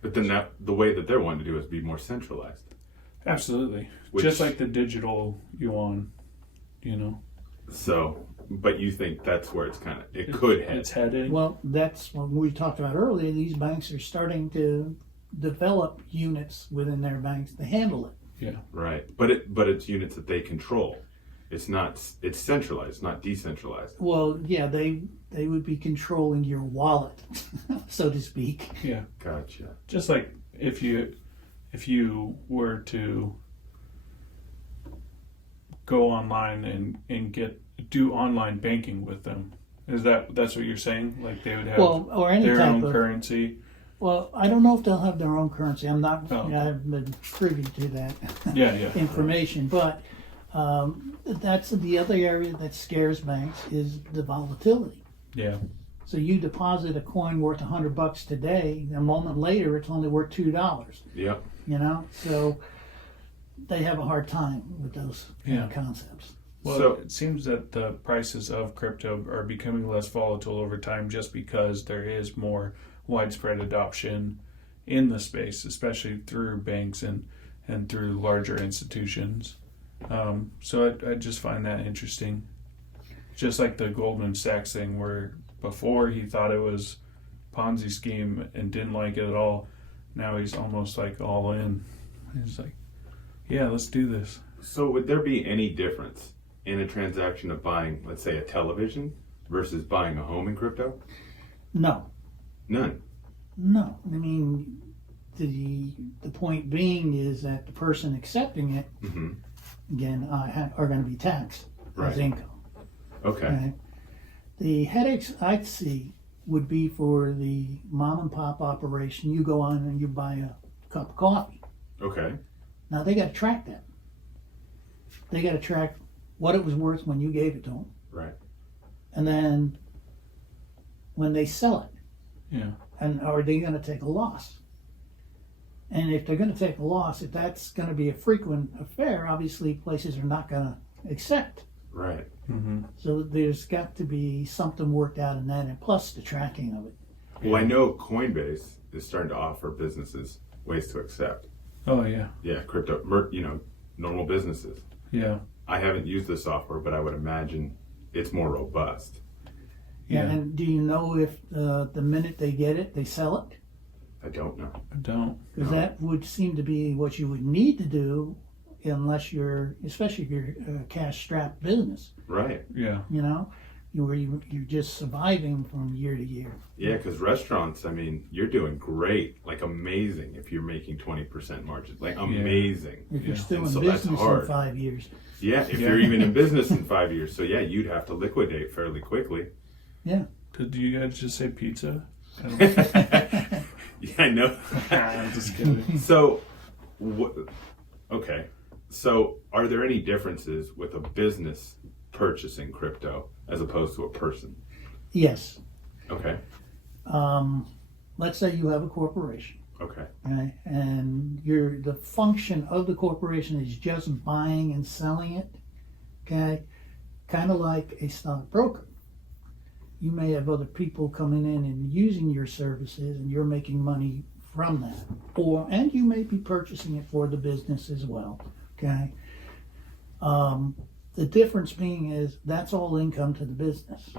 But then the way that they're wanting to do is be more centralized. Absolutely. Which- Just like the digital yuan, So, but you think that's where it could head. It's heading. Well, that's what we talked about earlier. These banks are starting to develop units within their banks to handle it. Yeah. Right. But it's units that they control. It's centralized, not decentralized. Well, yeah, they would be controlling your wallet, so to speak. Yeah. Gotcha. Just like if you were to go online and do online banking with them, that's what you're saying? Like they would have Or any their type own of currency. Well, I don't know if they'll have their own currency. I'm not. Oh. I haven't been privy to that Yeah. information, but that's the other area that scares banks is the volatility. Yeah. So you deposit a coin worth $100 today, a moment later it's only worth $2. Yep. You know, so they have a hard time with those kind of concepts. Well, So- it seems that the prices of crypto are becoming less volatile over time just because there is more widespread adoption in the space, especially through banks and through larger institutions. So I just find that interesting. Just like the Goldman Sachs thing, where before he thought it was Ponzi scheme and didn't like it at all. Now he's almost like all in. He's like, yeah, let's do this. So would there be any difference in a transaction of buying, let's say, a television versus buying a home in crypto? No. None. No. I mean, the point being is that the person accepting it, Mm-hmm. again, are going to be taxed Right. as income. Okay. Okay. The headaches I'd see would be for the mom and pop operation. You go on and you buy a cup of coffee. Okay. Now they got to track that. They got to track what it was worth when you gave it to them, Right. and then when they sell it, Yeah. and are they going to take a loss? And if they're going to take a loss, if that's going to be a frequent affair, obviously places are not going to accept. Right. Mm-hmm. So there's got to be something worked out in that, and plus the tracking of it. Well, I know Coinbase is starting to offer businesses ways to accept. Oh, yeah. Yeah, crypto, normal businesses. Yeah. I haven't used the software, but I would imagine it's more robust. Yeah. Yeah. And do you know if the minute they get it, they sell it? I don't know. I don't. Because No. that would seem to be what you would need to do, unless especially if you're a cash-strapped business. Right. Yeah. You know, you're just surviving from year to year. Yeah, because restaurants, I mean, you're doing great, like amazing if you're making 20% margin. Like amazing. If you're Yeah. still in So that's business in hard. 5 years. Yeah, if Yeah. you're even in business in 5 years. So yeah, you'd have to liquidate fairly quickly. Yeah. Did you guys just say pizza? Yeah, I know. I'm just kidding. So, okay. So, are there any differences with a business purchasing crypto as opposed to a person? Yes. Okay. Let's say you have a corporation, Okay. okay, and the function of the corporation is just buying and selling it, okay, kind of like a stockbroker. You may have other people coming in and using your services, and you're making money from that, and you may be purchasing it for the business as well, okay. The difference being is that's all income to the business.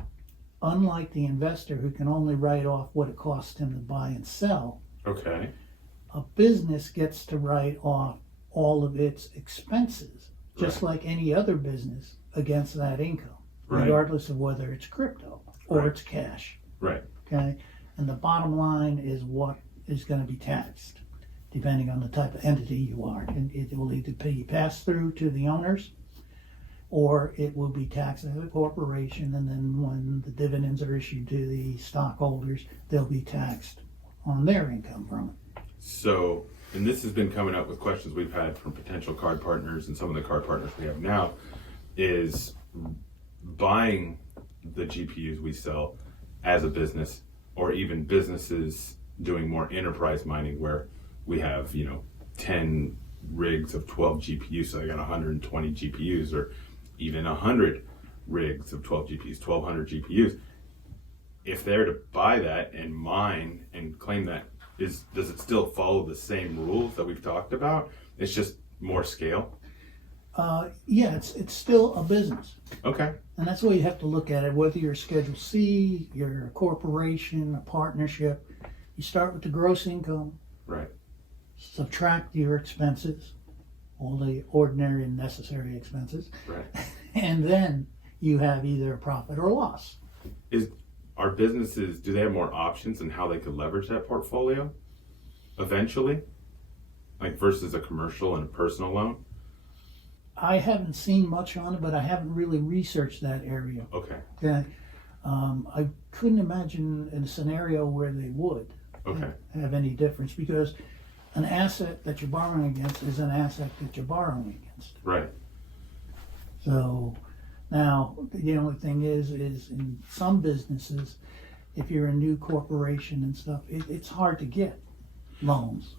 Unlike the investor who can only write off what it costs him to buy and sell, Okay. a business gets to write off all of its expenses, just like any other business, against that income, Right. regardless of whether it's crypto or Right. it's cash. Right. Okay, and the bottom line is what is going to be taxed, depending on the type of entity you are, and it will either be passed through to the owners, or it will be taxed as a corporation, and then when the dividends are issued to the stockholders, they'll be taxed on their income from it. So, and this has been coming up with questions we've had from potential card partners and some of the card partners we have now, is buying the GPUs we sell as a business, or even businesses doing more enterprise mining where we have, 10 rigs of 12 GPUs, so I got 120 GPUs, or even 100 rigs of 12 GPUs, 1,200 GPUs. If they're to buy that and mine and claim that, does it still follow the same rules that we've talked about? It's just more scale? Yeah, it's still a business. Okay. And that's the way you have to look at it, whether you're a Schedule C, you're a corporation, a partnership. You start with the gross income, Right. subtract your expenses, all the ordinary and necessary expenses, Right. and then you have either a profit or loss. Are businesses, do they have more options in how they could leverage that portfolio eventually? Like versus a commercial and a personal loan? I haven't seen much on it, but I haven't really researched that area. Okay. Okay. I couldn't imagine in a scenario where they would Okay. have any difference, because an asset that you're borrowing against is an asset that you're borrowing against. Right. So now the only thing is in some businesses if you're a new corporation and stuff, it's hard to get loans.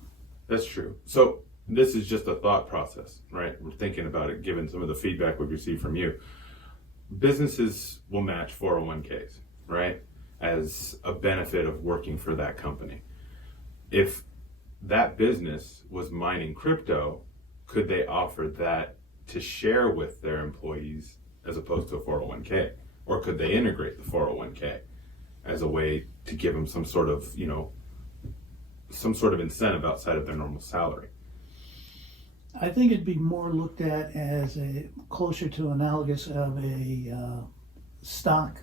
That's true. So this is just a thought process, right? We're thinking about it, given some of the feedback we've received from you. Businesses will match 401ks, right? As a benefit of working for that company. If that business was mining crypto, could they offer that to share with their employees as opposed to a 401k? Or could they integrate the 401k as a way to give them some sort of, some sort of incentive outside of their normal salary? I think it'd be more looked at as closer to analogous of a stock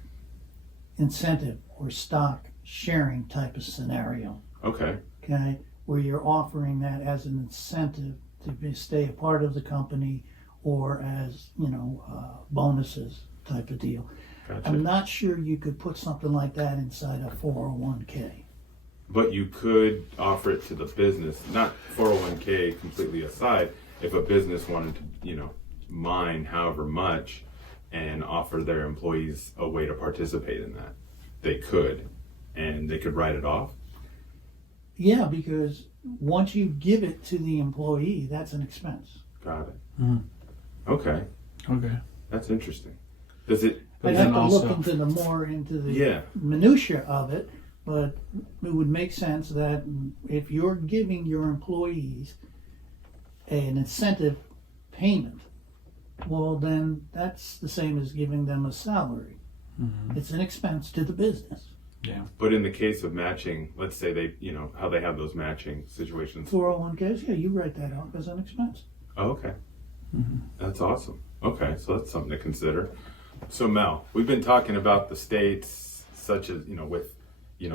incentive or stock sharing type of scenario. Okay. Okay, where you're offering that as an incentive to stay a part of the company, or as bonuses type of deal. Gotcha. I'm not sure you could put something like that inside a 401k. But you could offer it to the business, not 401k completely aside, if a business wanted to, mine however much and offer their employees a way to participate in that. They could, and they could write it off. Yeah, because once you give it to the employee, that's an expense. Got it. Mhm. Okay. Okay. That's interesting. Does it, But I'd then have to also- look into the yeah, minutia of it, but it would make sense that if you're giving your employees an incentive payment, well, then that's the same as giving them a salary. Mhm. It's an expense to the business. Yeah. but in the case of matching, let's say they, how they have those matching situations. 401ks, yeah, you write that off as an expense. Oh, okay. Mhm. That's awesome. Okay, so that's something to consider. So Mel, we've been talking about the states such as, with,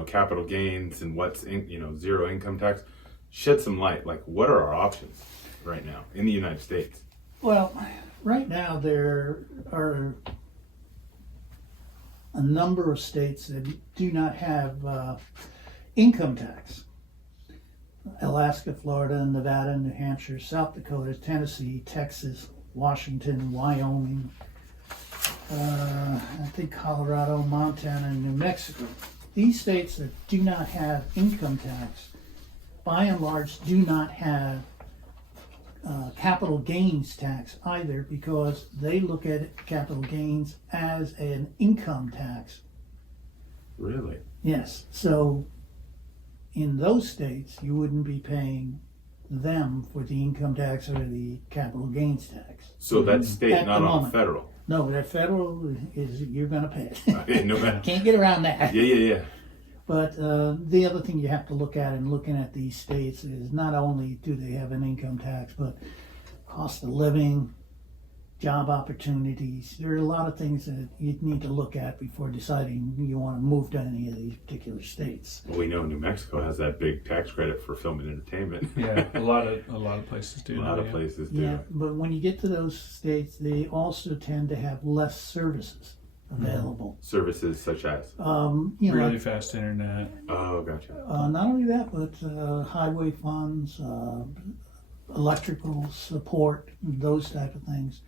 capital gains and what's in, zero income tax. Shed some light, like what are our options right now in the United States? Well, right now there are a number of states that do not have income tax. Alaska, Florida, Nevada, New Hampshire, South Dakota, Tennessee, Texas, Washington, Wyoming, I think Colorado, Montana, and New Mexico. These states that do not have income tax, by and large, do not have capital gains tax either, because they look at capital gains as an income tax. Really? Yes, so in those states, you wouldn't be paying them for the income tax or the capital gains tax. So that's state, At not the on moment. federal. No, that federal is, you're gonna pay Okay, it. no matter. Can't get around that. Yeah. But the other thing you have to look at in looking at these states is not only do they have an income tax, but cost of living, job opportunities. There are a lot of things that you need to look at before deciding you want to move to any of these particular states. Well, we know New Mexico has that big tax credit for film and entertainment. Yeah. A lot of places do. A lot now, of yeah. places do. Yeah, but when you get to those states, they also tend to have less services available. Services such as. Really fast internet. Oh, gotcha. Not only that, but highway funds, electrical support, those type of things.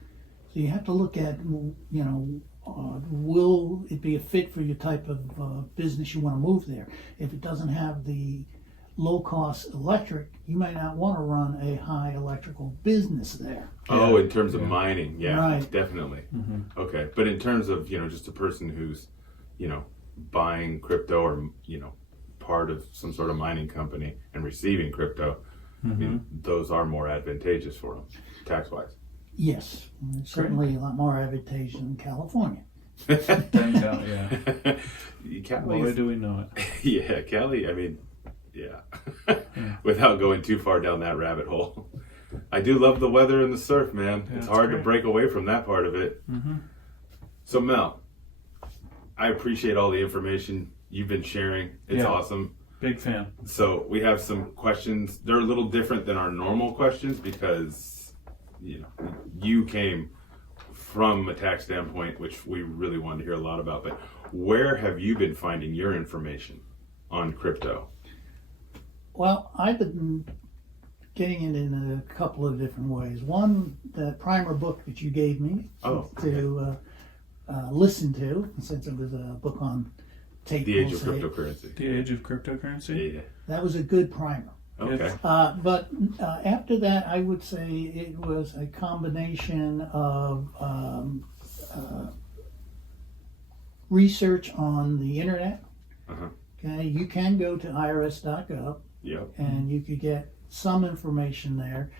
So you have to look at, will it be a fit for your type of business you want to move there? If it doesn't have the low-cost electric, you might not want to run a high electrical business there. Oh, in terms of Yeah. mining, yeah, Right. definitely. Mm-hmm. Okay, but in terms of just a person who's buying crypto or part of some sort of mining company and receiving crypto, I mean, those are more advantageous for them tax wise. Yes, certainly a lot more advantageous in California. Turns out, yeah. Boy, Cali's, do we know it. yeah, Cali. I mean, yeah. Without going too far down that rabbit hole, I do love the weather and the surf, man. Yeah, it's it's hard to great. break away from that part of it. Mm-hmm. So Mel, I appreciate all the information you've been sharing. It's Yeah. awesome. Big fan. So we have some questions. They're a little different than our normal questions because you came from a tax standpoint, which we really wanted to hear a lot about. But where have you been finding your information on crypto? Well, I've been getting it in a couple of different ways. One, the primer book that you gave me Oh, to listen to, since it was a book on tape. The age we'll of say. cryptocurrency. The age of cryptocurrency. Yeah. That was a good primer. Okay. But after that, I would say it was a combination of research on the internet. Uh-huh. Okay, you can go to irs.gov Yep. and you could get some information there.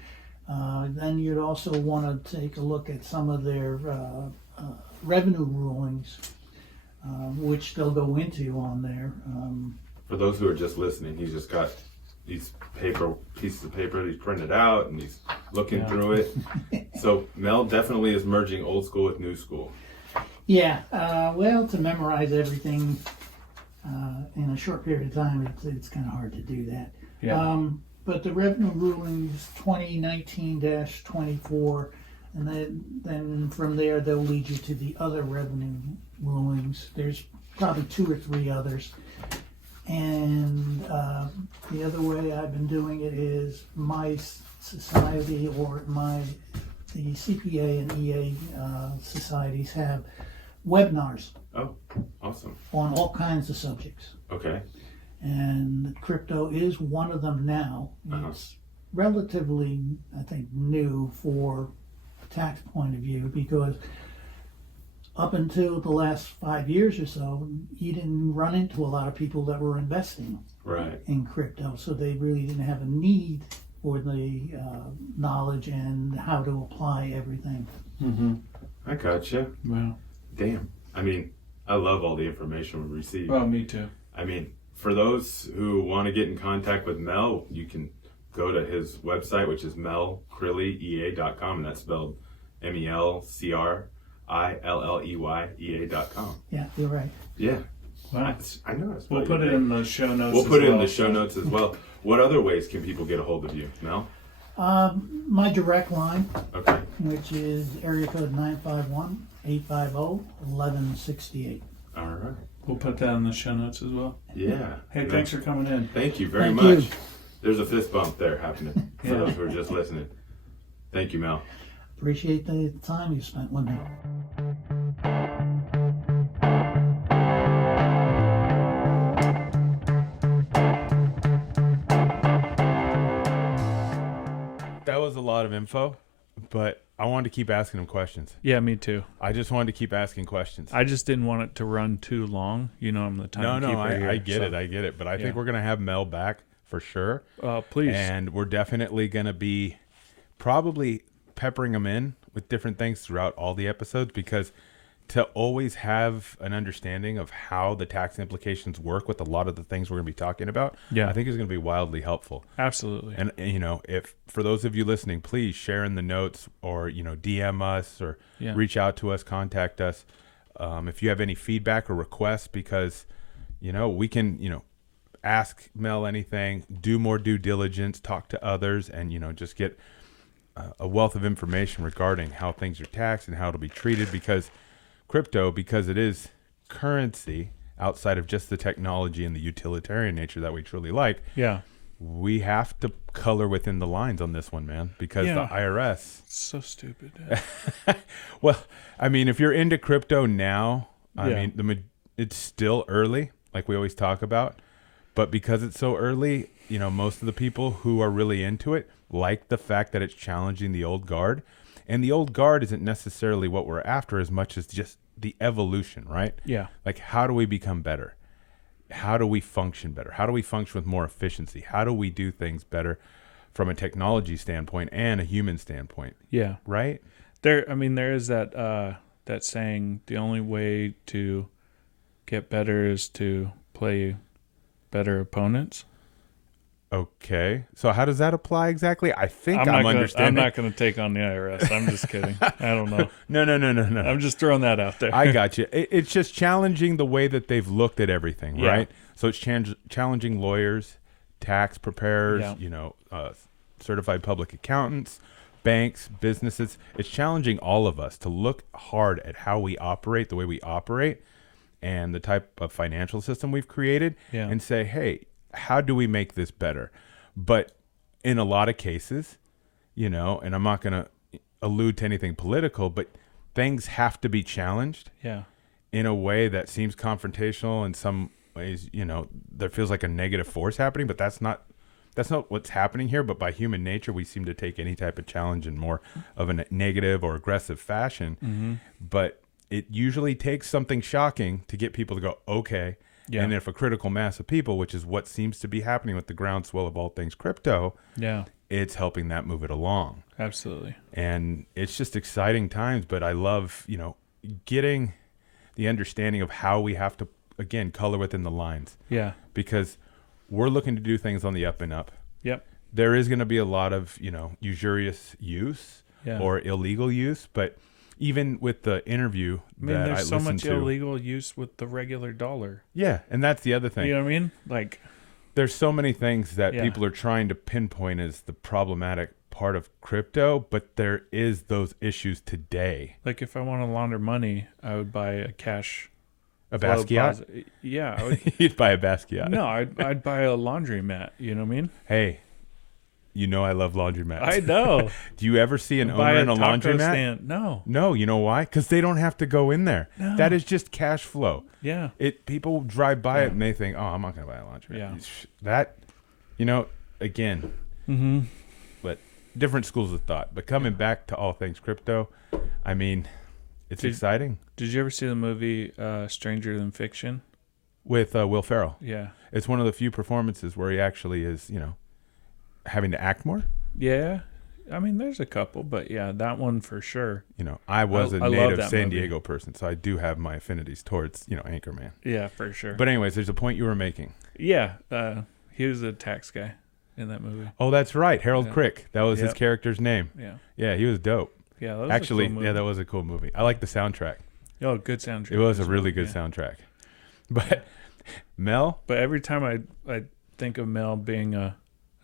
Then you'd also want to take a look at some of their revenue rulings, which they'll go into on there. For those who are just listening, he's just got these pieces of paper that he's printed out and he's looking through it. So Mel definitely is merging old school with new school. Yeah, well, to memorize everything in a short period of time, it's kind of hard to do that. Yeah. But the revenue rulings 2019-24, and then from there they'll lead you to the other revenue rulings. There's probably 2 or 3 others. And the other way I've been doing it is my society or the CPA and EA societies have webinars Oh, awesome. on all kinds of subjects. Okay. And crypto is one of them now. Uh-huh. It's relatively, I think, new for a tax point of view because up until the last 5 years or so, you didn't run into a lot of people that were investing Right. in crypto. So they really didn't have a need for the knowledge and how to apply everything. Mm-hmm. I gotcha. Wow. Damn. I mean, I love all the information we receive. Oh, me too. I mean, for those who want to get in contact with Mel, you can go to his website, which is melcrilleyea.com, and that's spelled melcrilleyea.com. Yeah, you're right. Yeah. Wow. I know. That's We'll what put you it think. in the show notes. We'll as put it in well. the show notes as well. What other ways can people get a hold of you, Mel? My direct line, Okay. which is area code 951-850-1168. All right. We'll put that in the show notes as well. Yeah. Hey, thanks for coming in. Thank you very Thank much. you. There's a fist bump there happening for Yeah. those who are just listening. Thank you, Mel. Appreciate the time you spent with me. That was a lot of info, but I wanted to keep asking him questions. Yeah, me too. I just wanted to keep asking questions. I just didn't want it to run too long. You know, I'm the timekeeper here. I get it. But I think Yeah. we're going to have Mel back for sure. Please. And we're definitely going to be probably peppering him in with different things throughout all the episodes, because to always have an understanding of how the tax implications work with a lot of the things we're going to be talking about, Yeah. I think is going to be wildly helpful. Absolutely. And you know, if for those of you listening, please share in the notes, or DM us, or Yeah. reach out to us, contact us if you have any feedback or requests, because we can ask Mel anything, do more due diligence, talk to others, and just get a wealth of information regarding how things are taxed and how it'll be treated, because crypto, because it is currency outside of just the technology and the utilitarian nature that we truly like, Yeah. we have to color within the lines on this one, man, because Yeah. the IRS. So stupid. Well, I mean, if you're into crypto now, I Yeah. mean, it's still early, like we always talk about, but because it's so early, most of the people who are really into it like the fact that it's challenging the old guard, and the old guard isn't necessarily what we're after as much as just the evolution, right? Yeah. Like, how do we become better? How do we function better? How do we function with more efficiency? How do we do things better from a technology standpoint and a human standpoint, Yeah. right? There is that saying, the only way to get better is to play better opponents. Okay. So how does that apply exactly? I think I'm I'm understanding. not going to take on the IRS. I'm just kidding. I don't know. No. I'm just throwing that out there. I got you. It's just challenging the way that they've looked at everything, Yeah. right? So it's challenging lawyers, tax preparers, Yeah. certified public accountants, banks, businesses. It's challenging all of us to look hard at how we operate, the way we operate, and the type of financial system we've created, Yeah. and say, hey, how do we make this better? But in a lot of cases, and I'm not going to allude to anything political, but things have to be challenged. Yeah. in a way that seems confrontational. In some ways, there feels like a negative force happening, but that's not what's happening here. But by human nature, we seem to take any type of challenge in more of a negative or aggressive fashion. Mm-hmm. But it usually takes something shocking to get people to go, okay. Yeah. And if a critical mass of people, which is what seems to be happening with the groundswell of all things crypto, Yeah. it's helping that move it along. Absolutely. And it's just exciting times. But I love, getting the understanding of how we have to, again, color within the lines. Yeah. Because we're looking to do things on the up and up. Yep. There is going to be a lot of, usurious use Yeah. or illegal use. But even with the interview that I there's so listened much to, illegal use with the regular dollar. yeah, and that's the other thing. You know what I mean? Like, There's so many things that Yeah. people are trying to pinpoint as the problematic part of crypto, but there is those issues today. if I want to launder money, I would buy a cash A flow Basquiat? deposit. Yeah, I would. You'd buy a Basquiat. No, I'd buy a laundromat. You know what I mean? Hey, I love laundromats. I know. Do you ever see an Buy owner in a taco laundromat? stand. No. No, you know why? Because they don't have to go in there. No. That is just cash flow. Yeah. People drive by Yeah. it and they think, oh, I'm not going to buy a laundromat. Yeah. That, again, Mm-hmm. but different schools of thought. But coming back to all things crypto, it's exciting. Did you ever see the movie Stranger Than Fiction? With Will Ferrell. Yeah. It's one of the few performances where he actually is, having to act more. Yeah. There's a couple, but yeah, that one for sure. I was a I love native that San movie. Diego person, so I do have my affinities towards, Anchorman. Yeah, for sure. But anyways, there's a point you were making. yeah, he was a tax guy in that movie. Oh, that's right. Harold Yeah. Crick. That was his Yep. character's name. Yeah. Yeah, he was dope. Yeah, that was Actually, a cool movie. yeah, that was a cool movie. I like the soundtrack. Oh, good soundtrack. It was a as really well, good yeah. soundtrack. But Mel, But every time I think of Mel being an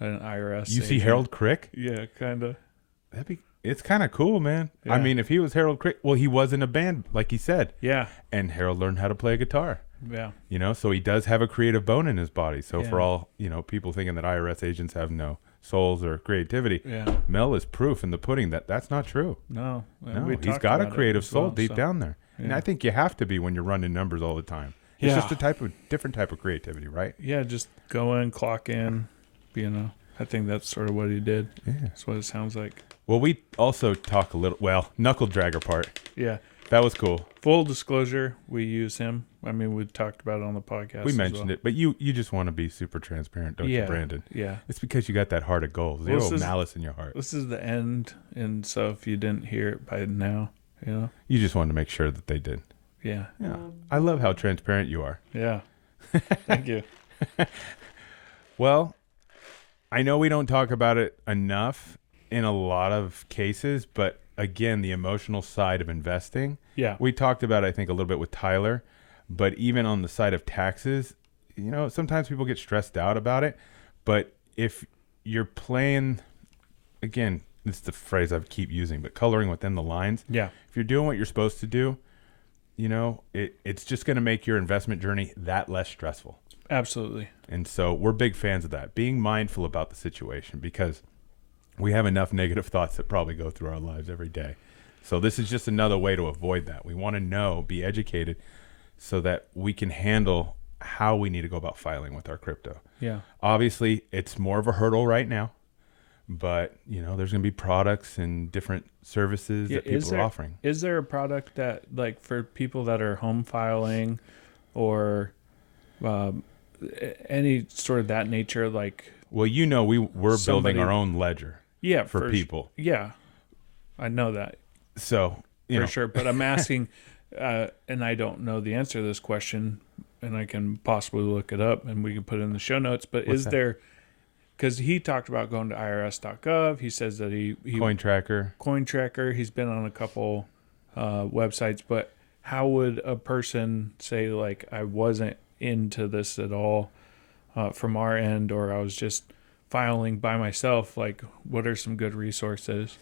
IRS you see agent. Harold Crick? Yeah, kind of. It's kind of cool, man. Yeah. I mean, if he was Harold Crick, well, he was in a band, like he said, Yeah, and Harold learned how to play guitar. yeah, So he does have a creative bone in his body. So for Yeah. all, people thinking that IRS agents have no souls or creativity, yeah. Mel is proof in the pudding that that's not true. No, No, we he's talked got a about it creative as soul well, deep so, down there. And yeah. I think you have to be when you're running numbers all the time. It's Yeah. just different type of creativity, right? Yeah, just go in, clock in. I think that's sort of what he did. Yeah. That's what it sounds like. Well, we also talk a little, knuckle dragger part. Yeah. That was cool. Full disclosure, we use him. We talked about it on the podcast. We as mentioned well. it, but you just want to be super transparent, don't you, Brandon? Yeah. It's because you got that heart of gold, zero this is- malice in your heart. This is the end, and so if you didn't hear it by now, You just wanted to make sure that they did. yeah. Yeah. I love how transparent you are. Yeah. Thank you. Well, I know we don't talk about it enough in a lot of cases, but again, the emotional side of investing, Yeah. we talked about, I think, a little bit with Tyler, but even on the side of taxes, sometimes people get stressed out about it. But if you're playing, again, this is the phrase I keep using, but coloring within the lines, Yeah. if you're doing what you're supposed to do, it's just going to make your investment journey that less stressful. Absolutely. And so we're big fans of that, being mindful about the situation, because we have enough negative thoughts that probably go through our lives every day. So this is just another way to avoid that. We want to be educated so that we can handle how we need to go about filing with our crypto. Yeah. Obviously, it's more of a hurdle right now, but there's going to be products and different services that people are offering. Is there a product that, for people that are home filing or any sort of that nature, Well, we're somebody- building our own ledger yeah, for people. Yeah, I know that So, for sure. But I'm asking, and I don't know the answer to this question, and I can possibly look it up, and we can put it in the show notes. But What's is that? there? Because he talked about going to IRS.gov. He says that he Coin tracker. Coin Tracker. He's been on a couple websites, but how would a person say, I wasn't into this at all from our end, or I was just filing by myself? What are some good resources?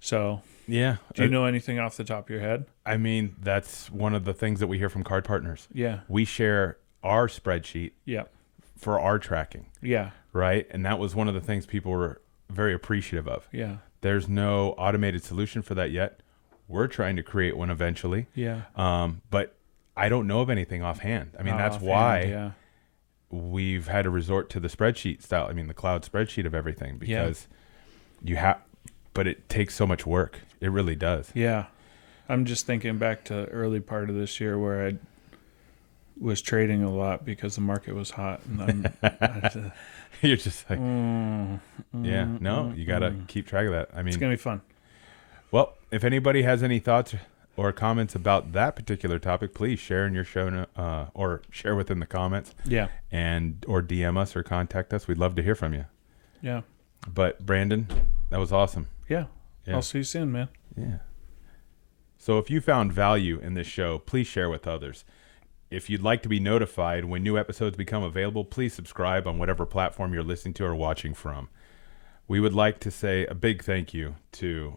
So, Yeah. do you know anything off the top of your head? I mean, that's one of the things that we hear from card partners. Yeah. We share our spreadsheet Yeah. for our tracking, Yeah. right? And that was one of the things people were very appreciative of. Yeah. There's no automated solution for that yet. We're trying to create one eventually. Yeah. But I don't know of anything offhand. I mean, that's Offhand, why yeah. we've had to resort to the spreadsheet style. I mean, the cloud spreadsheet of everything, because you have, but it takes so much work. It really does. Yeah. I'm just thinking back to early part of this year where I was trading a lot because the market was hot. And You're just like, no, you got to keep track of that. I mean, it's going to be fun. Well, if anybody has any thoughts or comments about that particular topic, please share in your show or share within the comments. Yeah. Or DM us or contact us. We'd love to hear from you. Yeah. But Brandon, that was awesome. Yeah. Yeah. I'll see you soon, man. Yeah. So if you found value in this show, please share with others. If you'd like to be notified when new episodes become available, please subscribe on whatever platform you're listening to or watching from. We would like to say a big thank you to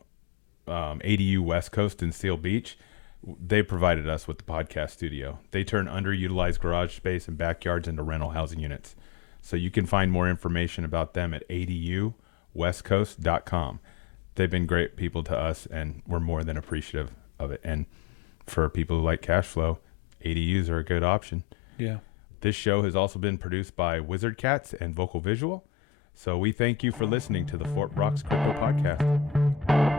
ADU West Coast in Seal Beach. They provided us with the podcast studio. They turn underutilized garage space and backyards into rental housing units. So you can find more information about them at aduwestcoast.com. They've been great people to us, and we're more than appreciative of it. And for people who like cash flow, ADUs are a good option. Yeah. This show has also been produced by Wizard Cats and Vocal Visual. So we thank you for listening to the Fort Brock's Crypto Podcast.